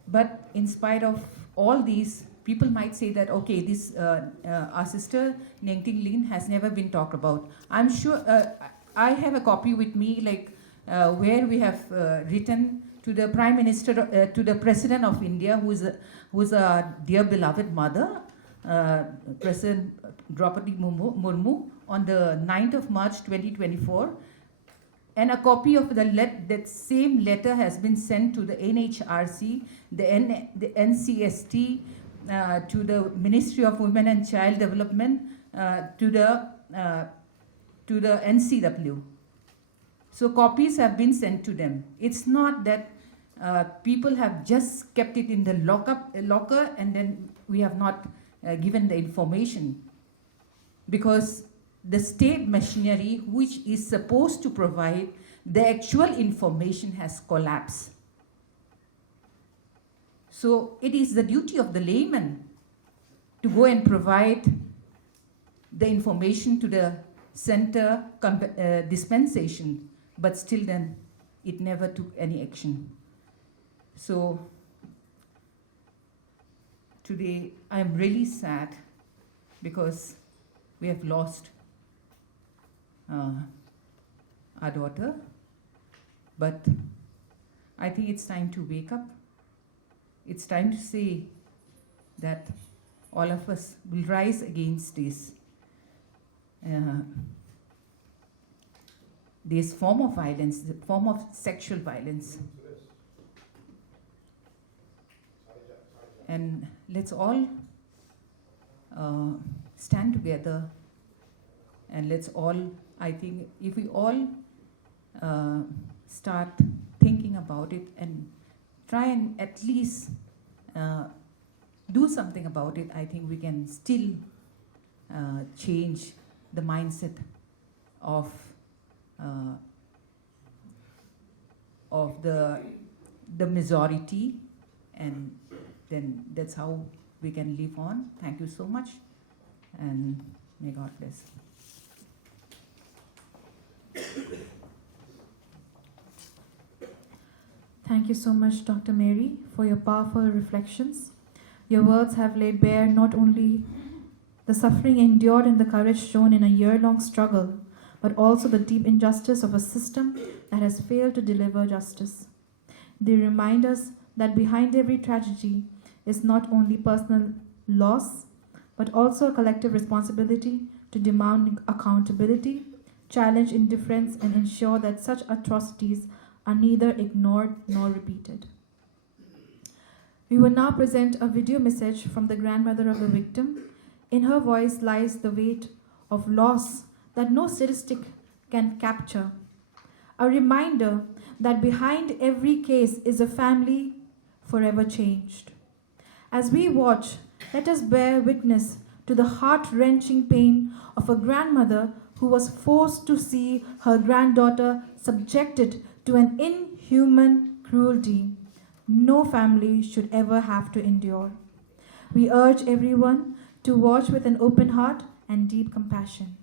But in spite of all these, people might say that, okay, this our sister Nengtinlhing has never been talked about. I'm sure I have a copy with me, like where we have written to the Prime Minister, to the President of India, who is a dear beloved mother, President Draupadi Murmu, on the 9th of March 2024. And a copy of that same letter has been sent to the NHRC, the NCST, to the Ministry of Women and Child Development, to the NCW. So copies have been sent to them. It's not that people have just kept it in the locker and then we have not given the information. Because the state machinery which is supposed to provide the actual information has collapsed. So it is the duty of the layman to go and provide the information to the center dispensation, but still then it never took any action. So today I am really sad because we have lost our daughter, but I think it's time to wake up. It's time to say that all of us will rise against this form of violence, the form of sexual violence. And let's all stand together, and let's all, I think, if we all start thinking about it and try and at least do something about it, I think we can still change the mindset of the majority, and then that's how we can live on. Thank you so much, and may God bless. Thank you so much, Dr. Mary, for your powerful reflections. Your words have laid bare not only the suffering endured and the courage shown in a year-long struggle, but also the deep injustice of a system that has failed to deliver justice. They remind us that behind every tragedy is not only personal loss, but also a collective responsibility to demand accountability, challenge indifference, and ensure that such atrocities are neither ignored nor repeated. We will now present a video message from the grandmother of the victim. In her voice lies the weight of loss that no statistic can capture. A reminder that behind every case is a family forever changed. As we watch, let us bear witness to the heart-wrenching pain of a grandmother who was forced to see her granddaughter subjected to an inhuman cruelty no family should ever have to endure. We urge everyone to watch with an open heart and deep compassion.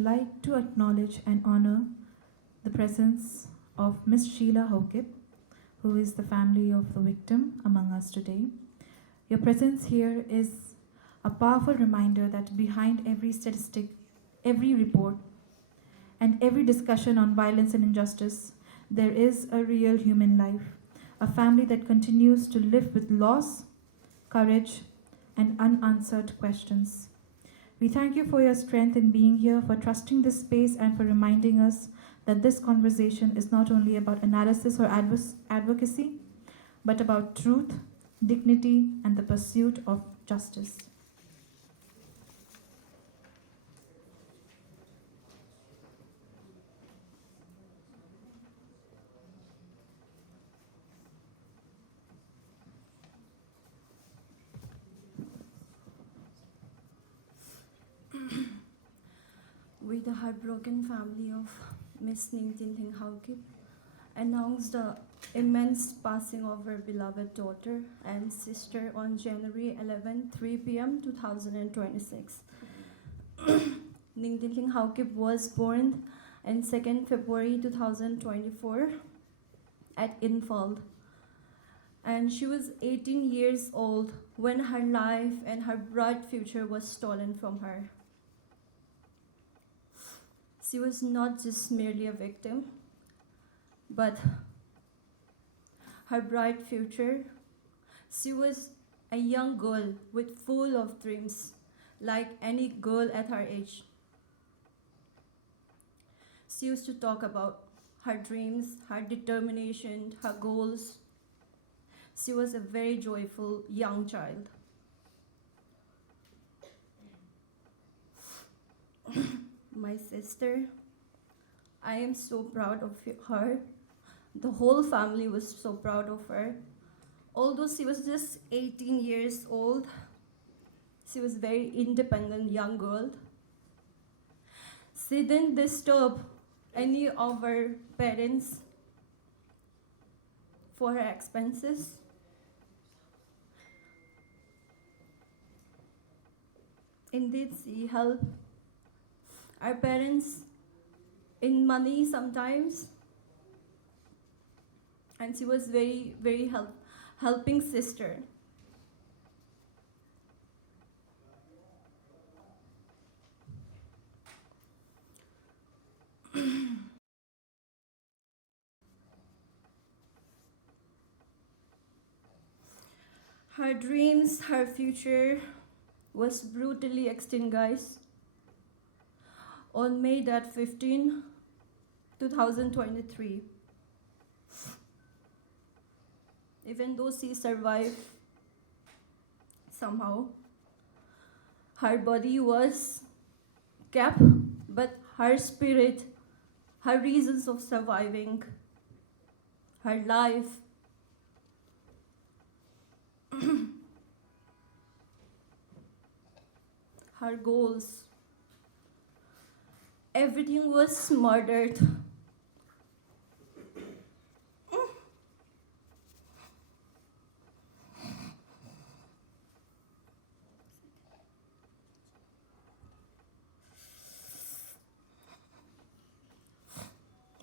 would like to acknowledge and honor the presence of Miss Sheila Haokip, who is the family of the victim among us today. Your presence here is a powerful reminder that behind every statistic, every report, and every discussion on violence and injustice, there is a real human life, a family that continues to live with loss, courage, and unanswered questions. We thank you for your strength in being here, for trusting this space, and for reminding us that this conversation is not only about analysis or advocacy, but about truth, dignity, and the pursuit of justice. We, the heartbroken family of Miss Nengtinlhing Haokip, announce the immense passing of her beloved daughter and sister on January 11, 3 p.m. 2026. Nengtinlhing Haokip was born on 2nd February 2024 at Infald, and she was 18 years old when her life and her bright future was stolen from her. She was not just merely a victim, but her bright future. She was a young girl with full of dreams, like any girl at her age. She used to talk about her dreams, her determination, her goals. She was a very joyful young child. My sister, I am so proud of her. The whole family was so proud of her. Although she was just 18 years old, she was a very independent young girl. She didn't disturb any of her parents for her expenses. Indeed, she helped our parents in money sometimes, and she was very, very helping sister. Her dreams, her future was brutally extinguished on May 15, 2023. Even though she survived somehow, her body was kept, but her spirit, her reasons of surviving, her life, her goals, everything was murdered.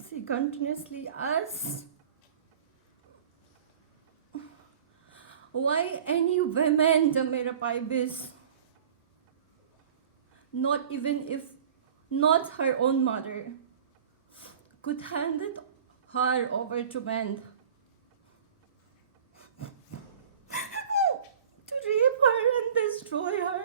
She continuously asks, why any women the मेरा पाइबिस? Not even if not her own mother could hand it her over to men to rape her and destroy her.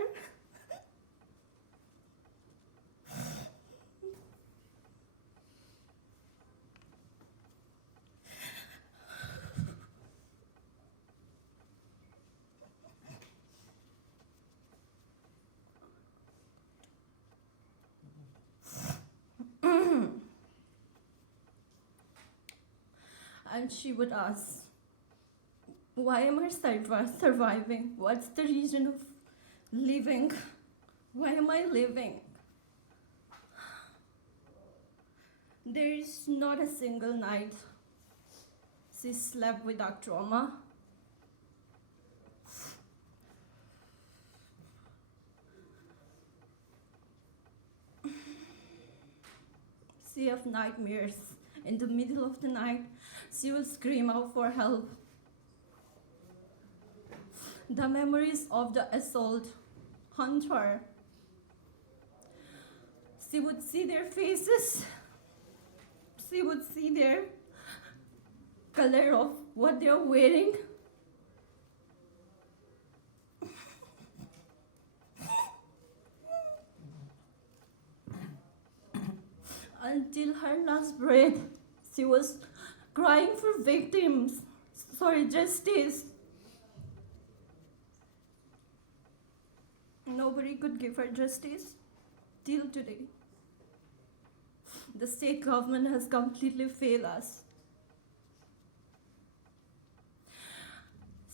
And she would ask, why am I surviving? What's the reason of living? Why am I living? There is not a single night she slept without trauma. she have nightmares. In the middle of the night, she will scream out for help. The memories of the assault haunt her. She would see their faces. She would see their color of what they're wearing. Until her last breath, she was crying for justice. Nobody could give her justice till today. The state government has completely failed us.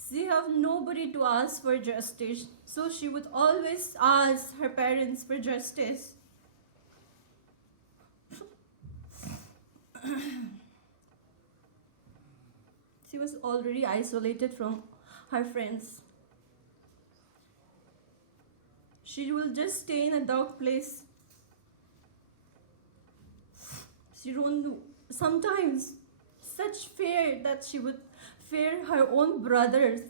She have nobody to ask for justice, so she would always ask her parents for justice. She was already isolated from her friends. She will just stay in a dark place. She don't know. Sometimes such fear that she would fear her own brothers.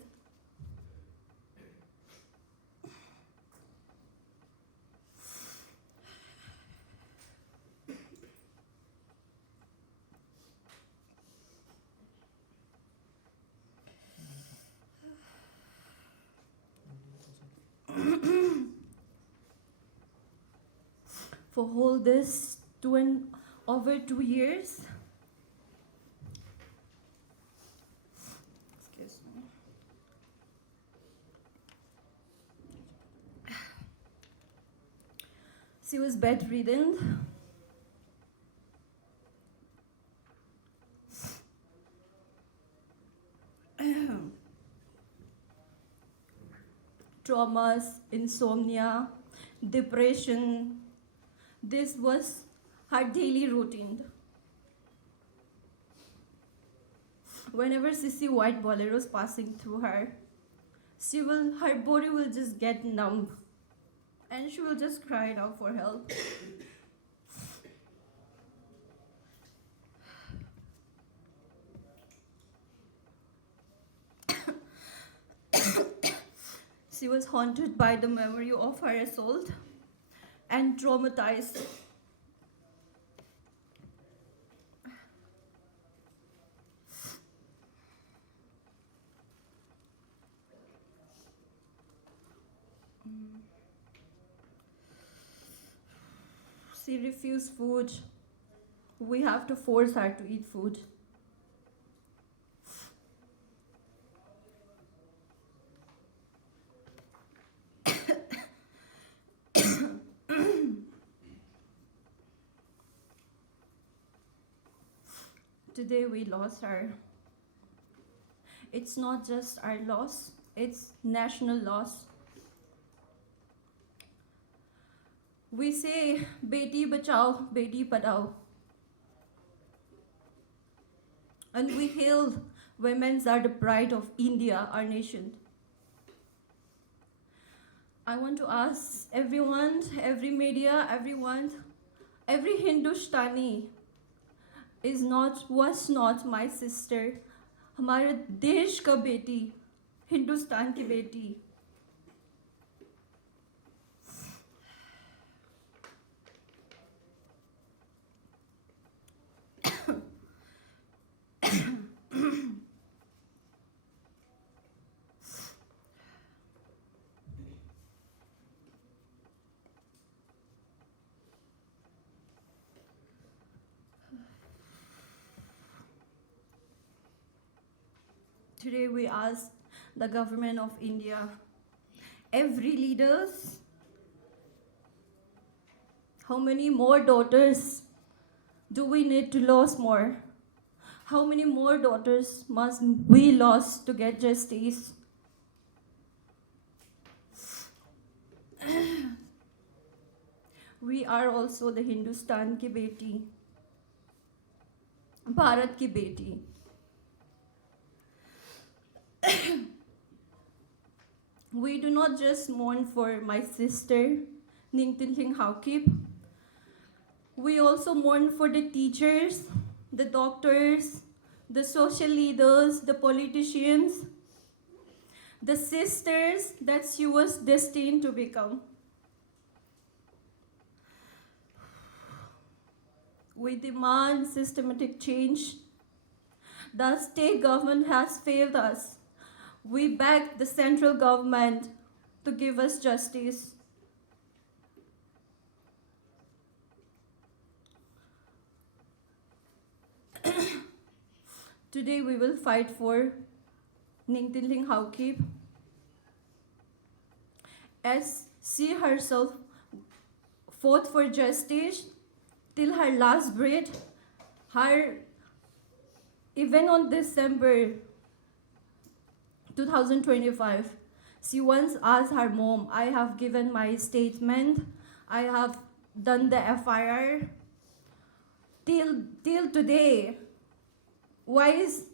For all this over 2 years, excuse me. She was bedridden. Traumas, insomnia, depression. This was her daily routine. Whenever she see white boleros passing through her, her body will just get numb, and she will just cry out for help. She was haunted by the memory of her assault and traumatized. She refused food. We have to force her to eat food. Today we lost her. It's not just our loss, it's national loss. We say, Beti Bachao, Beti Padhao. And we hail women are the pride of India, our nation. I want to ask everyone, every media, every Hindustani was not my sister. हमारे देश का बेटी, हिंदुस्तान की बेटी. Today we ask the government of India, every leaders, how many more daughters do we need to lose more? How many more daughters must we lose to get justice? We are also the Hindustan ki beti, Bharat ki beti. We do not just mourn for my sister, Nengtinlhing Haokip. We also mourn for the teachers, the doctors, the social leaders, the politicians, the sisters that she was destined to become. We demand systematic change. The state government has failed us. We beg the central government to give us justice. Today we will fight for Nengtinlhing Haokip, as she herself fought for justice till her last breath. Even on December 2025, she once asked her mom, I have given my statement, I have done the FIR. Till today, why is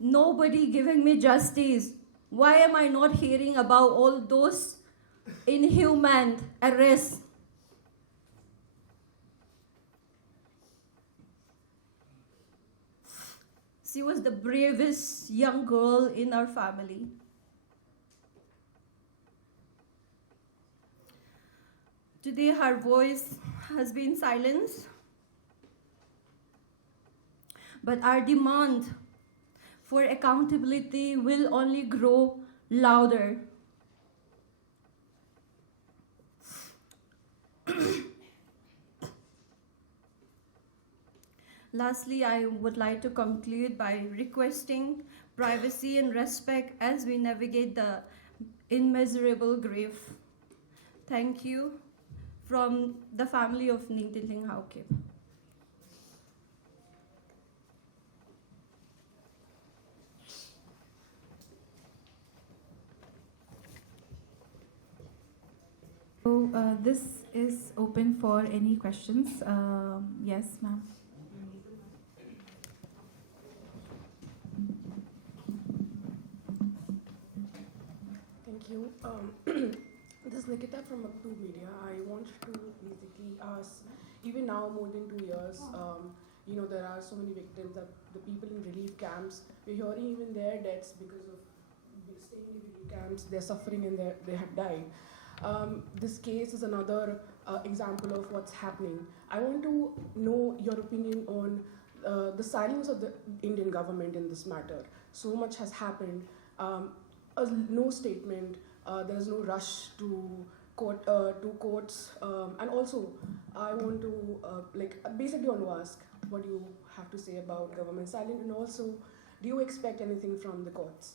nobody giving me justice? Why am I not hearing about all those inhuman arrests? She was the bravest young girl in our family. Today her voice has been silenced, but our demand for accountability will only grow louder. Lastly, I would like to conclude by requesting privacy and respect as we navigate the immeasurable grief. Thank you from the family of Nengtinlhing Haokip. So this is open for any questions. Yes, ma'am. Thank you. This is Nikita from Up2 Media. I want to basically ask, even now more than 2 years, there are so many victims, that the people in relief camps, we're hearing even their deaths because of staying in relief camps, they're suffering and they have died. This case is another example of what's happening. I want to know your opinion on the silence of the Indian government in this matter. So much has happened. No statement. There's no rush to courts. And also, I want to basically want to ask what you have to say about government silence, and also, do you expect anything from the courts?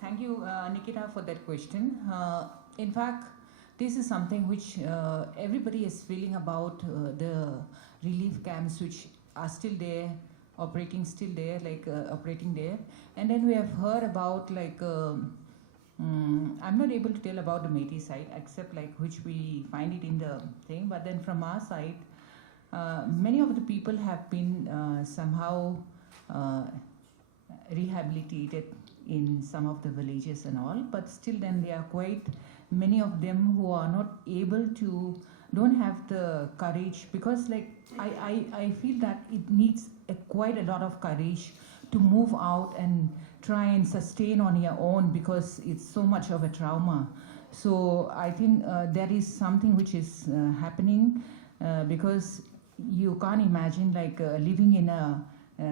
Thank you, Nikita, for that question. In fact, this is something which everybody is feeling about the relief camps which are still there, operating there. And then we have heard about I'm not able to tell about the Métis side, except which we find it in the thing. But then from our side, many of the people have been somehow rehabilitated in some of the villages and all, but still then there are quite many of them who are not able to, don't have the courage, because I feel that it needs quite a lot of courage to move out and try and sustain on your own, because it's so much of a trauma. So I think that is something which is happening, because you can't imagine living in a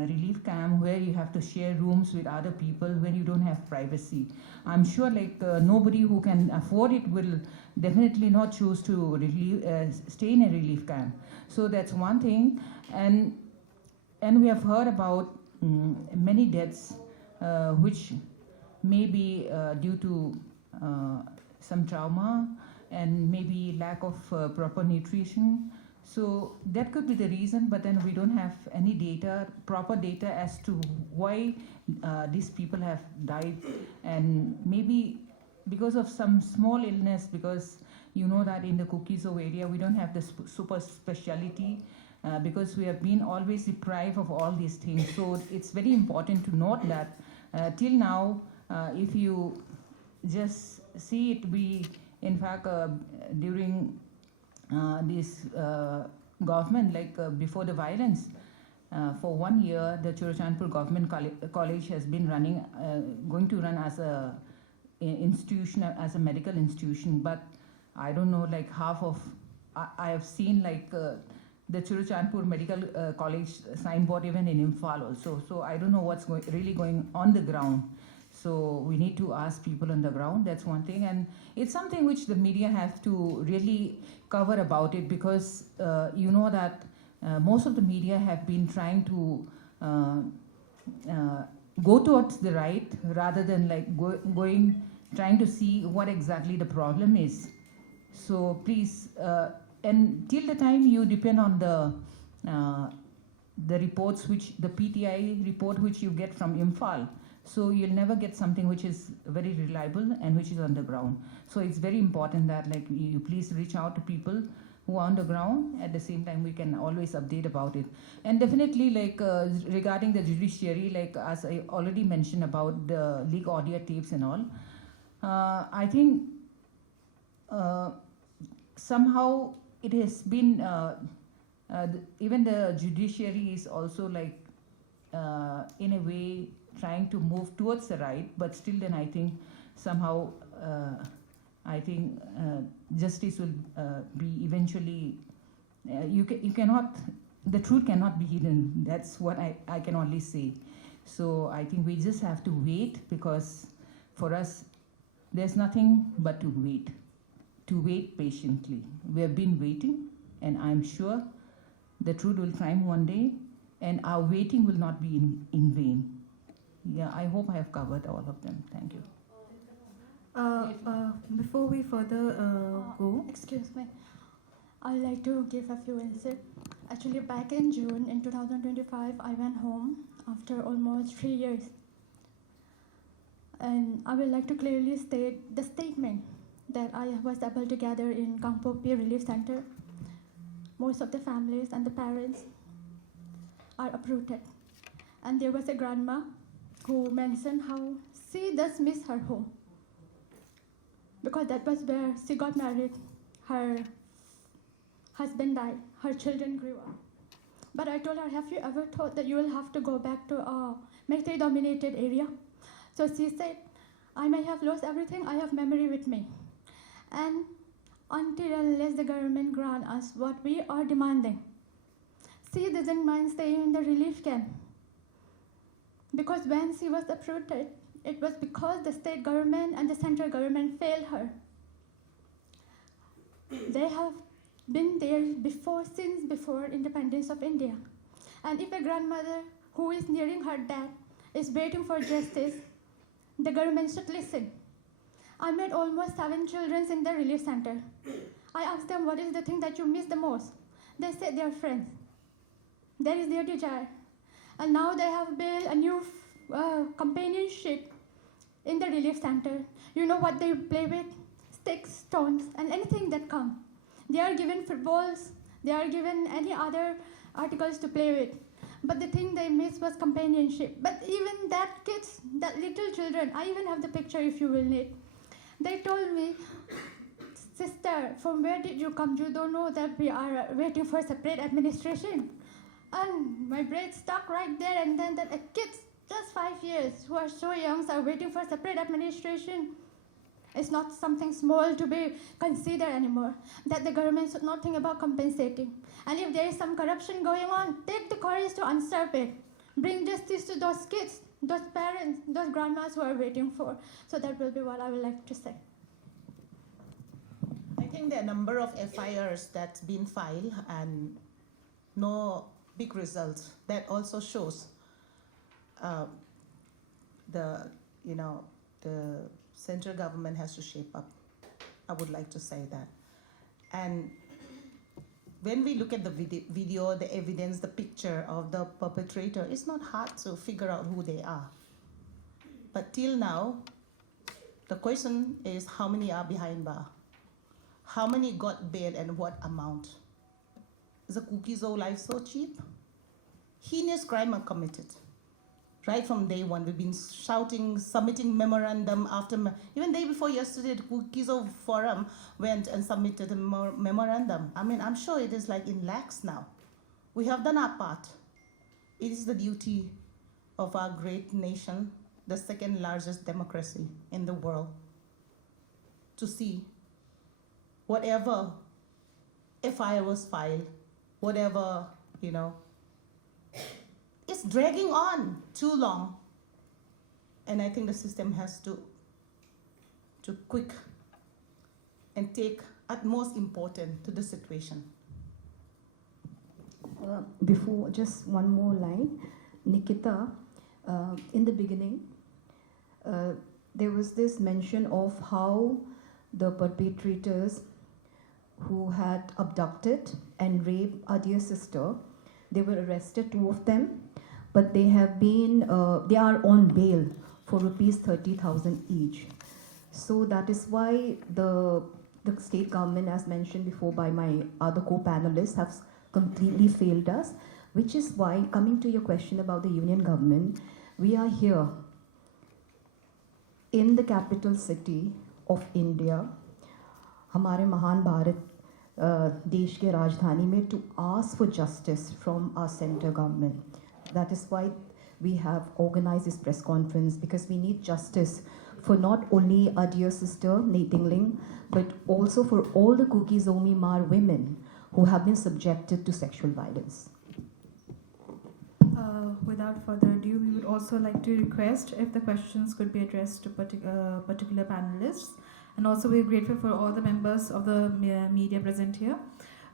relief camp where you have to share rooms with other people when you don't have privacy. I'm sure nobody who can afford it will definitely not choose to stay in a relief camp. So that's one thing. And we have heard about many deaths which may be due to some trauma and maybe lack of proper nutrition. So that could be the reason, but then we don't have any data, proper data as to why these people have died, and maybe because of some small illness, because you know that in the Kuki-Zo area we don't have the super speciality because we have been always deprived of all these things. So it's very important to note that till now, if you just see it, we in fact during this government, like before the violence, for 1 year, the Churachandpur Government College has been running, going to run as a institution, as a medical institution. But I don't know, like half of, I have seen like the Churachandpur Medical College signboard even in Imphal also. So I don't know what's really going on the ground. So we need to ask people on the ground. That's one thing, and it's something which the media have to really cover about it, because you know that most of the media have been trying to go towards the right rather than like trying to see what exactly the problem is. So please, and till the time you depend on the reports, which the PTI report which you get from Imphal. So you'll never get something which is very reliable and which is on the ground. So it's very important that like you please reach out to people who are on the ground. At the same time, we can always update about it. And definitely, like regarding the judiciary, like as I already mentioned about the leak audio tapes and all, I think somehow it has been, even the judiciary is also like in a way trying to move towards the right, but still then I think somehow justice will be eventually, you cannot, the truth cannot be hidden. That's what I can only say. So I think we just have to wait, because for us there's nothing but to wait patiently. We have been waiting, and I'm sure the truth will triumph one day, and our waiting will not be in vain. Yeah, I hope I have covered all of them. Thank you. Before we further go, Excuse me. I'd like to give a few insights. Actually, back in June in 2025, I went home after almost 3 years. And I would like to clearly state the statement that I was able to gather in Kangpopi Relief Center. Most of the families and the parents are uprooted. And there was a grandma who mentioned how she does miss her home, because that was where she got married, her husband died, her children grew up. But I told her, have you ever thought that you will have to go back to a Meitei-dominated area? So she said, I may have lost everything, I have memory with me. And until unless the government grant us what we are demanding, she doesn't mind staying in the relief camp. Because when she was uprooted, it was because the state government and the central government failed her. They have been there since before independence of India. And if a grandmother who is nearing her death is waiting for justice, the government should listen. I met almost 7 children in the relief center. I asked them, what is the thing that you miss the most? They said they are friends. That is their desire. And now they have built a new companionship in the relief center. You know what they play with? Sticks, stones, and anything that comes. They are given footballs, they are given any other articles to play with. But the thing they missed was companionship. But even that kids, that little children, I even have the picture if you will need. They told me, sister, from where did you come? You don't know that we are waiting for separate administration. And my brain stuck right there, and then that kids, just 5 years, who are so young, are waiting for separate administration. It's not something small to be considered anymore. That the government should not think about compensating. And if there is some corruption going on, take the courage to usurp it. Bring justice to those kids, those parents, those grandmas who are waiting for. So that will be what I would like to say. I think there are a number of FIRs that's been filed and no big results. That also shows the central government has to shape up. I would like to say that. And when we look at the video, the evidence, the picture of the perpetrator, it's not hard to figure out who they are. But till now, the question is how many are behind bar? How many got bail and what amount? Is the Kuki-Zo life so cheap? Heinous crime are committed. Right from day one, we've been shouting, submitting memorandum after, even day before yesterday, the Kuki-Zo forum went and submitted a memorandum. I mean, I'm sure it is like in lakhs now. We have done our part. It is the duty of our great nation, the second largest democracy in the world, to see whatever FIR was filed, whatever, it's dragging on too long. And I think the system has to quick and take utmost importance to the situation. Before, just one more line. Nikita, in the beginning, there was this mention of how the perpetrators who had abducted and raped our dear sister, they were arrested, 2 of them, but they have been, they are on bail for rupees 30,000 each. So that is why the state government, as mentioned before by my other co-panelists, have completely failed us, which is why, coming to your question about the union government, we are here in the capital city of India, हमारे महान भारत देश के राजधानी में, to ask for justice from our center government. That is why we have organized this press conference, because we need justice for not only our dear sister Nengtinlhing, but also for all the Kuki-Zo Mar women who have been subjected to sexual violence. Without further ado, we would also like to request if the questions could be addressed to particular panelists. And also we're grateful for all the members of the media present here.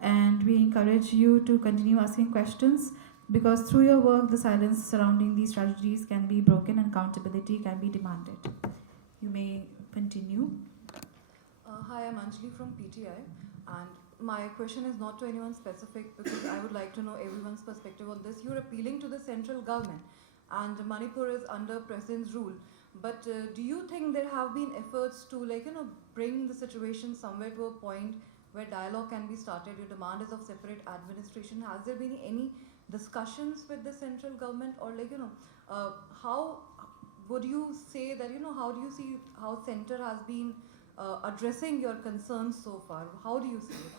And we encourage you to continue asking questions, because through your work, the silence surrounding these tragedies can be broken and accountability can be demanded. You may continue. Hi, I'm Anjali from PTI, and my question is not to anyone specific, because I would like to know everyone's perspective on this. You're appealing to the central government, and Manipur is under President's rule. But do you think there have been efforts to, bring the situation somewhere to a point where dialogue can be started? Your demand is of separate administration. Has there been any discussions with the central government, or how would you say that, how do you see how center has been addressing your concerns so far? How do you see it?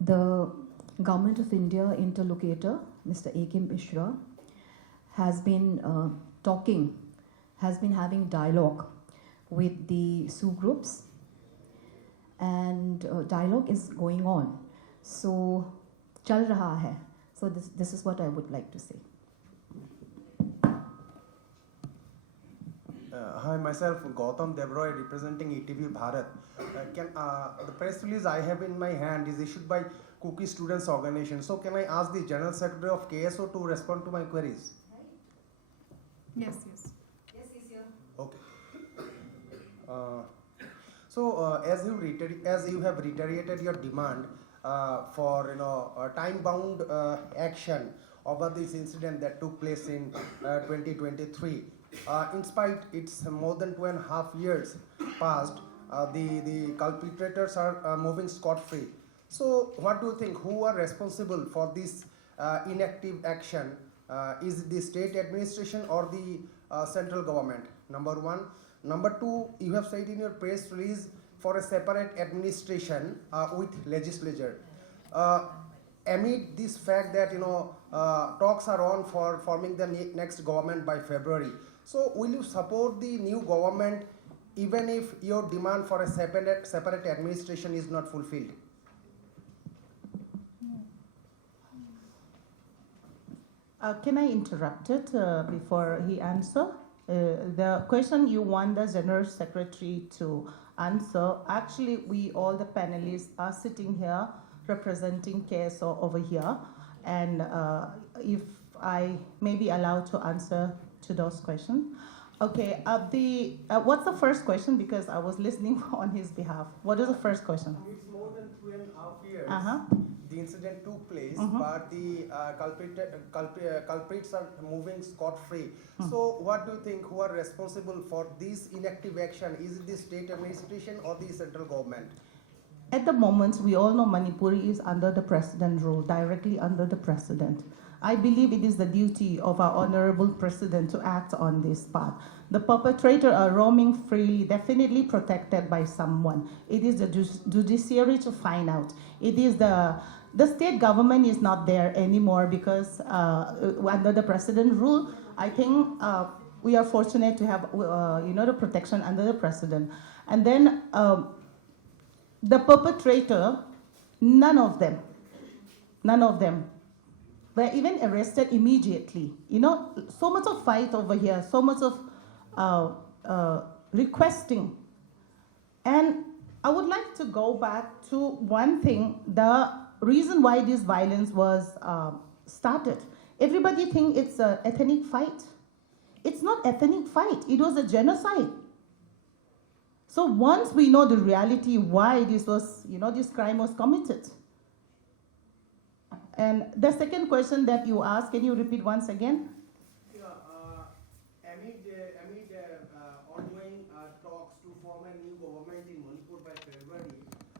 The Government of India interlocutor, Mr. A.K. Mishra, has been having dialogue with the Sioux groups, and dialogue is going on. So, chal raha hai. So this is what I would like to say. Hi, myself Gautam Devroy, representing ETV Bharat. The press release I have in my hand is issued by Kuki Students Organisation. So can I ask the General Secretary of KSO to respond to my queries? Yes. Yes, he's here. Okay. As you have reiterated your demand for time-bound action over this incident that took place in 2023. In spite it's more than 2.5 years past, the perpetrators are moving scot-free. So what do you think, who are responsible for this inactive action? Is it the state administration or the central government? Number one. Number two, you have said in your press release for a separate administration with legislature. Amid this fact that talks are on for forming the next government by February. So will you support the new government even if your demand for a separate administration is not fulfilled? Can I interrupt it before he answers? The question you want the General Secretary to answer, actually we all the panelists are sitting here representing KSO over here, and if I may be allowed to answer to those questions. Okay, what's the first question? Because I was listening on his behalf. What is the first question? It's more than 3.5 years. Uh-huh. The incident took place, Mhm. but the culprits are moving scot-free. So what do you think, who are responsible for this inactive action? Is it the state administration or the central government? At the moment, we all know Manipur is under the president rule, directly under the president. I believe it is the duty of our honorable president to act on this part. The perpetrators are roaming freely, definitely protected by someone. It is the judiciary to find out. It is the state government is not there anymore because under the president rule, I think we are fortunate to have the protection under the president. And then the perpetrator, none of them were even arrested immediately. So much of fight over here, so much of requesting. And I would like to go back to one thing, the reason why this violence was started. Everybody think it's an ethnic fight. It's not ethnic fight, it was a genocide. So once we know the reality why this crime was committed. And the second question that you asked, can you repeat once again? Amid ongoing talks to form a new government in Manipur by February,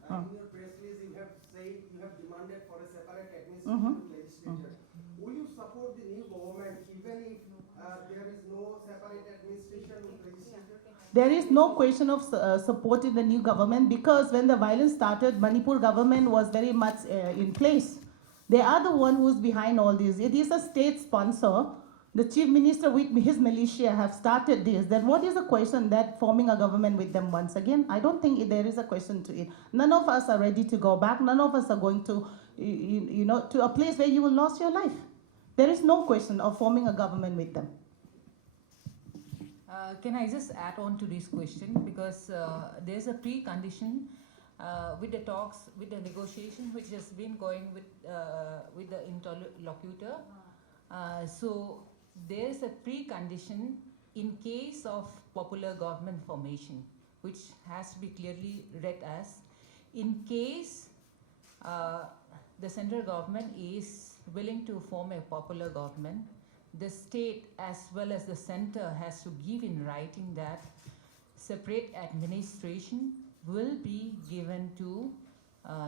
in your press release you have said you have demanded for a separate administrative legislature. Will you support the new government even if there is no separate administration legislature? There is no question of supporting the new government because when the violence started, Manipur government was very much in place. They are the one who's behind all this. It is a state sponsor. The chief minister with his militia have started this. Then what is the question that forming a government with them once again? I don't think there is a question to it. None of us are ready to go back. None of us are going to, to a place where you will lose your life. There is no question of forming a government with them. Can I just add on to this question because there's a precondition with the talks, with the negotiation which has been going with the interlocutor. So there's a precondition in case of popular government formation, which has to be clearly read as, in case the central government is willing to form a popular government, the state as well as the center has to give in writing that separate administration will be given to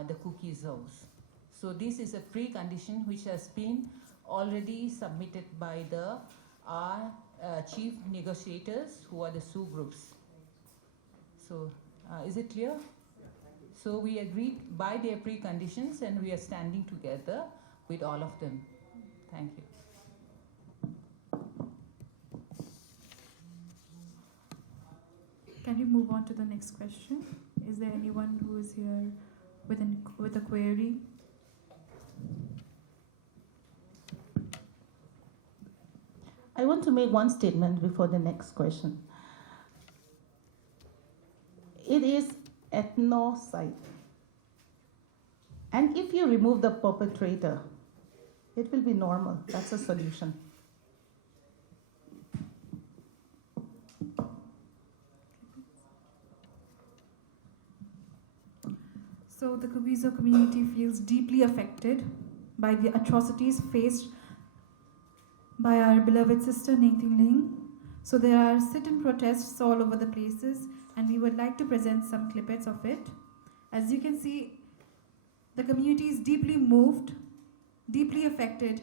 the Kuki-Zos. So this is a precondition which has been already submitted by our chief negotiators who are the Zou groups. So is it clear? So we agreed by their preconditions and we are standing together with all of them. Thank you. Can we move on to the next question? Is there anyone who is here with a query? I want to make one statement before the next question. It is ethnocide. And if you remove the perpetrator, it will be normal. That's a solution. So the Kuki-Zo community feels deeply affected by the atrocities faced by our beloved sister Nengtinlhing. So there are sit-in protests all over the places and we would like to present some clippets of it. As you can see, the community is deeply moved, deeply affected.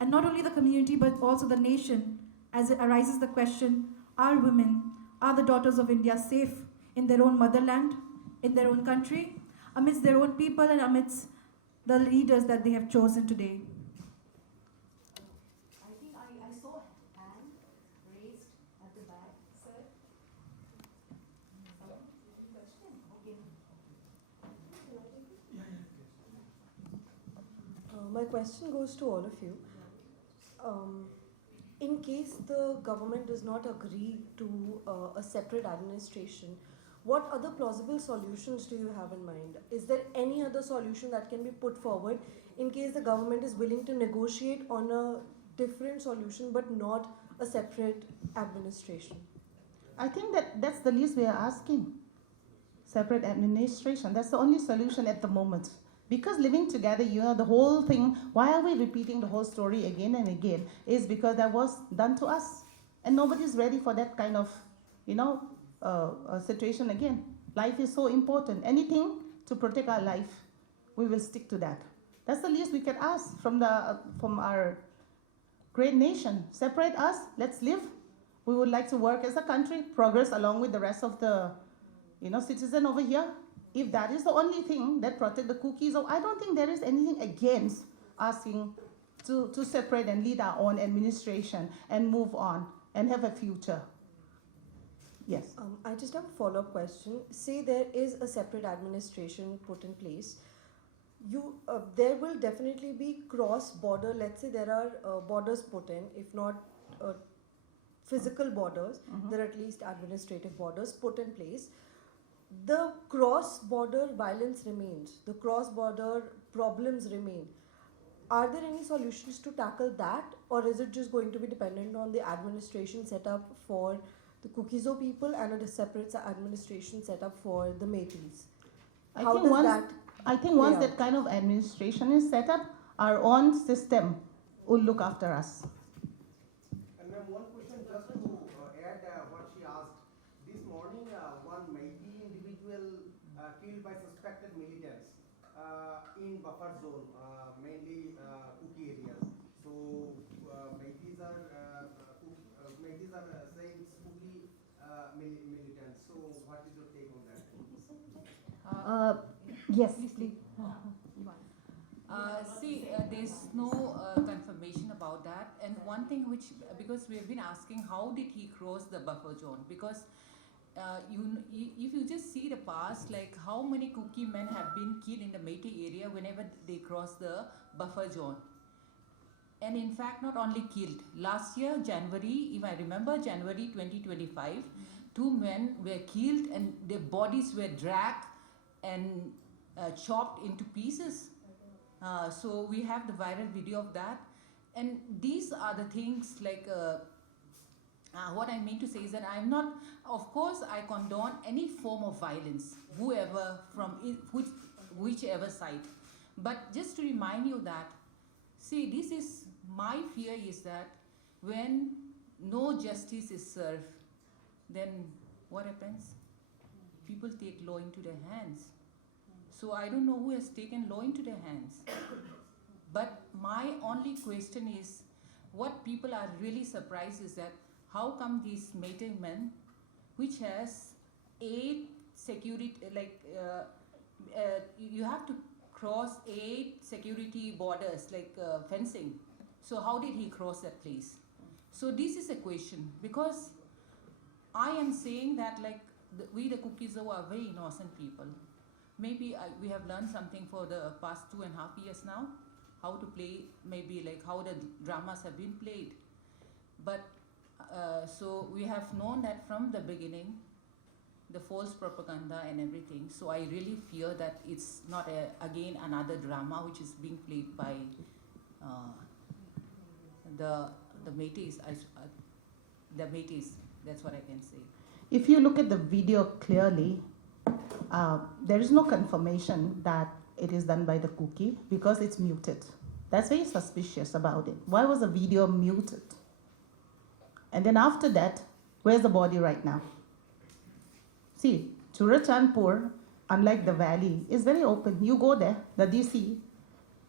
And not only the community but also the nation, as it arises the question, are women, are the daughters of India safe in their own motherland, in their own country, amidst their own people and amidst the leaders that they have chosen today? I think I saw a hand raised at the back, sir. My question goes to all of you. In case the government does not agree to a separate administration, what other plausible solutions do you have in mind? Is there any other solution that can be put forward in case the government is willing to negotiate on a different solution but not a separate administration? I think that's the least we are asking. Separate administration. That's the only solution at the moment. Because living together, the whole thing, why are we repeating the whole story again and again? Is because that was done to us. And nobody's ready for that kind of, situation again. Life is so important. Anything to protect our life, we will stick to that. That's the least we can ask from our great nation. Separate us, let's live. We would like to work as a country, progress along with the rest of the citizen over here. If that is the only thing that protect the Kuki-Zo, I don't think there is anything against asking to separate and lead our own administration and move on and have a future. Yes. I just have a follow-up question. Say there is a separate administration put in place. There will definitely be cross-border, let's say there are borders put in, if not physical borders, there are at least administrative borders put in place. The cross-border violence remains, the cross-border problems remain. Are there any solutions to tackle that, or is it just going to be dependent on the administration set up for the Kuki-Zo people and a separate administration set up for the Métis? I think once that kind of administration is set up, our own system will look after us. And ma'am, one question just to add what she asked. This morning, one Métis individual killed by suspected militants in buffer zone, mainly Kuki areas. So Métis are saying it's Kuki militants. So what is your take on that? Yes, please. There's no confirmation about that. And one thing which, because we have been asking, how did he cross the buffer zone? Because if you just see the past, like how many Kuki men have been killed in the Métis area whenever they cross the buffer zone. And in fact, not only killed. Last year, January, if I remember, January 2025, 2 men were killed and their bodies were dragged and chopped into pieces. So we have the viral video of that. And these are the things like, what I mean to say is that I'm not, of course, I condone any form of violence, whoever, from whichever side. But just to remind you that, see, this is, my fear is that when no justice is served, then what happens? People take law into their hands. So I don't know who has taken law into their hands. But my only question is, what people are really surprised is that how come these Métis men, which has 8 security, you have to cross 8 security borders, like fencing. So how did he cross that place? So this is a question, because I am saying that we the Kuki-Zo are very innocent people. Maybe we have learned something for the past 2.5 years now, how to play, maybe like how the dramas have been played. But so we have known that from the beginning, the false propaganda and everything. So I really fear that it's not again another drama which is being played by the Métis. The Métis, that's what I can say. If you look at the video clearly, there is no confirmation that it is done by the Kuki because it's muted. That's very suspicious about it. Why was the video muted? And then after that, where's the body right now? See, Churachandpur, unlike the valley, is very open. You go there, the DC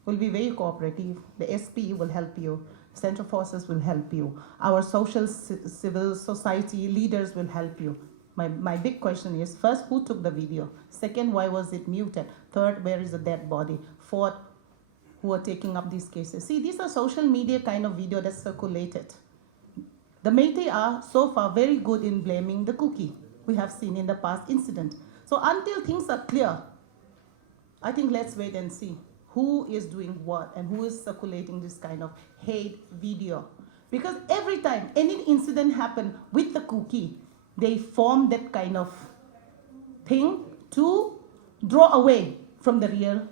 will be very cooperative. The SP will help you. Central Forces will help you. Our social civil society leaders will help you. My big question is, first, who took the video? Second, why was it muted? Third, where is the dead body? Fourth, who are taking up these cases? See, these are social media kind of video that's circulated. The Métis are so far very good in blaming the Kuki. We have seen in the past incident. So until things are clear, I think let's wait and see who is doing what and who is circulating this kind of hate video. Because every time any incident happens with the Kuki, they form that kind of thing to draw away from the real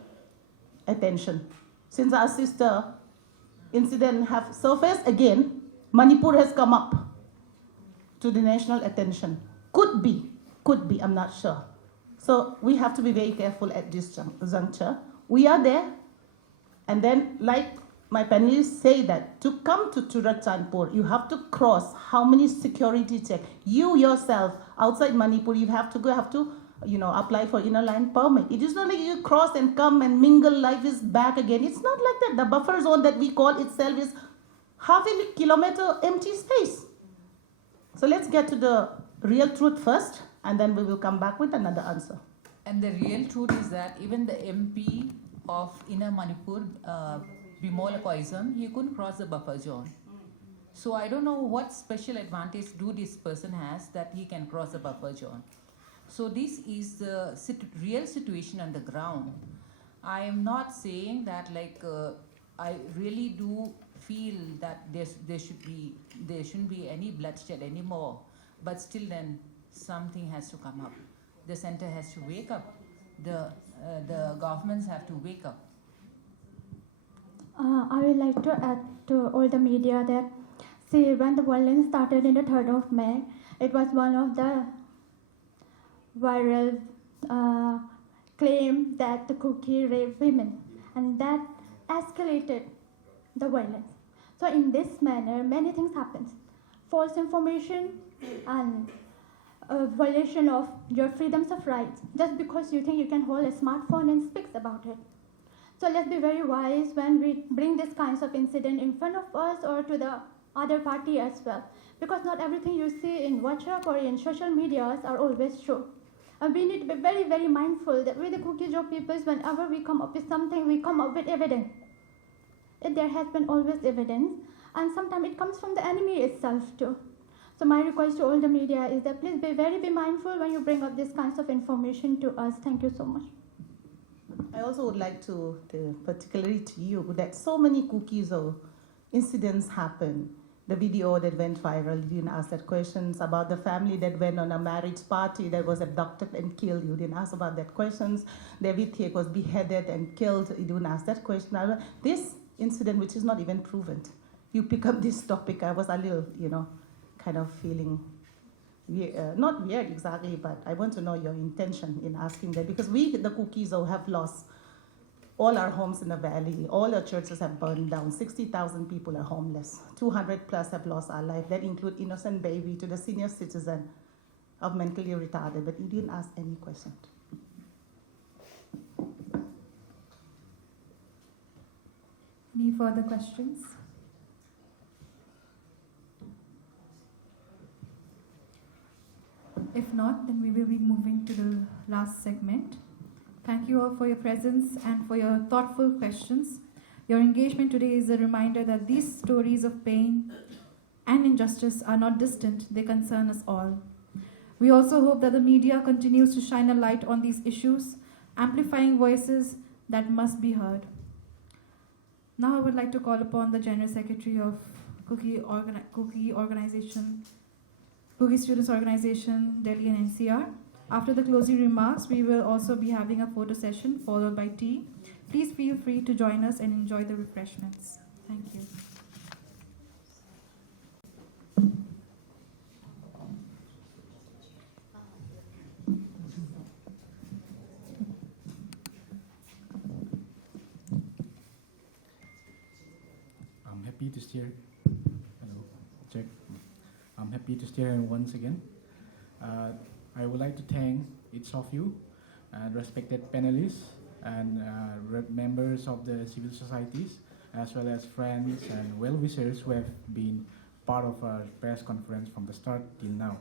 attention. Since our sister incident have surfaced again, Manipur has come up to the national attention. Could be, I'm not sure. So we have to be very careful at this juncture. We are there, and then like my panelists say that to come to Churachandpur, you have to cross how many security checks? You yourself, outside Manipur, you have to apply for inner line permit. It is not like you cross and come and mingle, life is back again. It's not like that. The buffer zone that we call itself is half a kilometer empty space. So let's get to the real truth first, and then we will come back with another answer. And the real truth is that even the MP of Inner Manipur, Bimol Koizam, he couldn't cross the buffer zone. So I don't know what special advantage this person has that he can cross the buffer zone. So this is the real situation on the ground. I am not saying that I really do feel that there shouldn't be any bloodshed anymore, but still then something has to come up. The center has to wake up. The governments have to wake up. I would like to add to all the media that, see, when the violence started in the 3rd of May, it was one of the viral claim that the Kuki raped women, and that escalated the violence. So in this manner, many things happened. False information and violation of your freedoms of rights, just because you think you can hold a smartphone and speak about it. So let's be very wise when we bring these kinds of incident in front of us or to the other party as well, because not everything you see in WhatsApp or in social medias are always true. And we need to be very, very mindful that with the Kuki-Zo peoples, whenever we come up with something, we come up with evidence. There has been always evidence, and sometimes it comes from the enemy itself too. So my request to all the media is that please be mindful when you bring up these kinds of information to us. Thank you so much. I also would like to particularly to you, that so many Kuki-Zo incidents happen. The video that went viral, you didn't ask that questions about the family that went on a marriage party that was abducted and killed. You didn't ask about that questions. The Vaiphei was beheaded and killed. You didn't ask that question. This incident, which is not even proven, you pick up this topic. I was a little, kind of feeling not weird exactly, but I want to know your intention in asking that, because we, the Kuki-Zo, have lost all our homes in the valley. All our churches have burned down. 60,000 people are homeless. 200 plus have lost our life. That include innocent baby to the senior citizen of mentally retarded. But you didn't ask any question. Any further questions? If not, then we will be moving to the last segment. Thank you all for your presence and for your thoughtful questions. Your engagement today is a reminder that these stories of pain and injustice are not distant, they concern us all. We also hope that the media continues to shine a light on these issues, amplifying voices that must be heard. Now I would like to call upon the General Secretary of Kuki Students Organisation, Delhi and NCR. After the closing remarks, we will also be having a photo session followed by tea. Please feel free to join us and enjoy the refreshments. Thank you. I'm happy to steer. Hello, check. I'm happy to steer once again. I would like to thank each of you, respected panelists and members of the civil societies, as well as friends and well-wishers who have been part of our press conference from the start till now.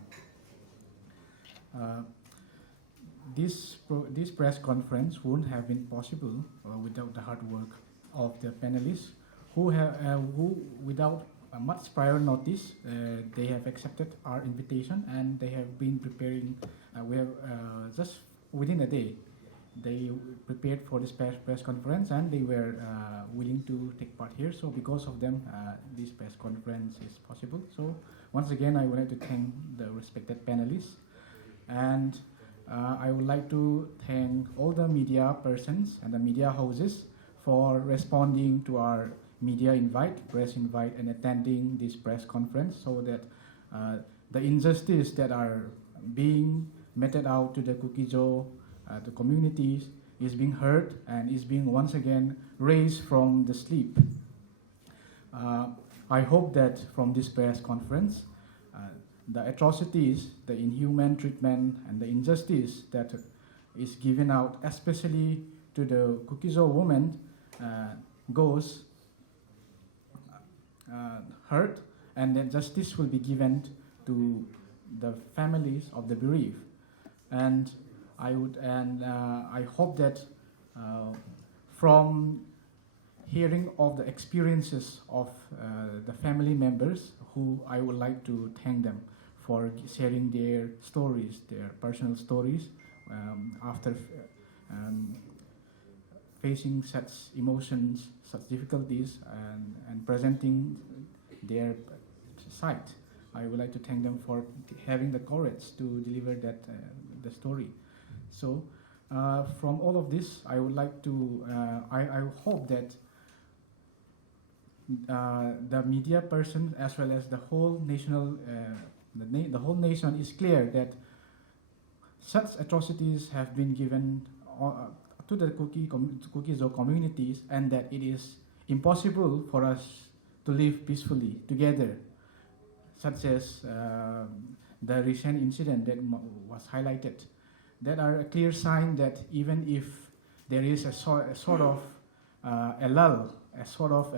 This press conference wouldn't have been possible without the hard work of the panelists, who without much prior notice, they have accepted our invitation and they have been preparing. We have just within a day, they prepared for this press conference and they were willing to take part here. So because of them, this press conference is possible. So once again, I would like to thank the respected panelists, and I would like to thank all the media persons and the media houses for responding to our media invite, press invite, and attending this press conference so that the injustice that are being meted out to the Kuki-Zo, the communities, is being heard and is being once again raised from the sleep. I hope that from this press conference, the atrocities, the inhuman treatment, and the injustice that is given out, especially to the Kuki-Zo women, goes heard, and that justice will be given to the families of the bereaved. And I hope that from hearing of the experiences of the family members, who I would like to thank them for sharing their stories, their personal stories, after facing such emotions, such difficulties, and presenting their side. I would like to thank them for having the courage to deliver that the story. So from all of this, I would like to, I hope that the media person as well as the whole national, the whole nation is clear that such atrocities have been given to the Kuki-Zo communities, and that it is impossible for us to live peacefully together, such as the recent incident that was highlighted, that are a clear sign that even if there is a sort of a lull, a sort of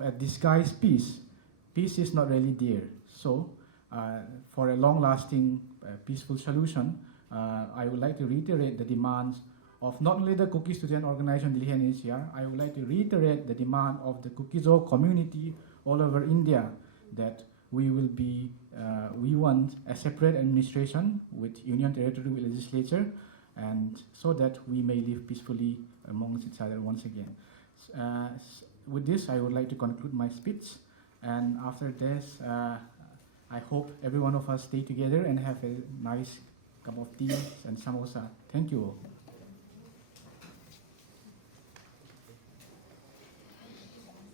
a disguised peace, peace is not really there. So for a long-lasting peaceful solution, I would like to reiterate the demands of not only the Kuki Student Organisation Nengtinlhing, I would like to reiterate the demand of the Kuki-Zo community all over India, that we want a separate administration with Union Territory Legislature, and so that we may live peacefully amongst each other once again. With this, I would like to conclude my speech, and after this, I hope every one of us stay together and have a nice cup of tea and samosa. Thank you all.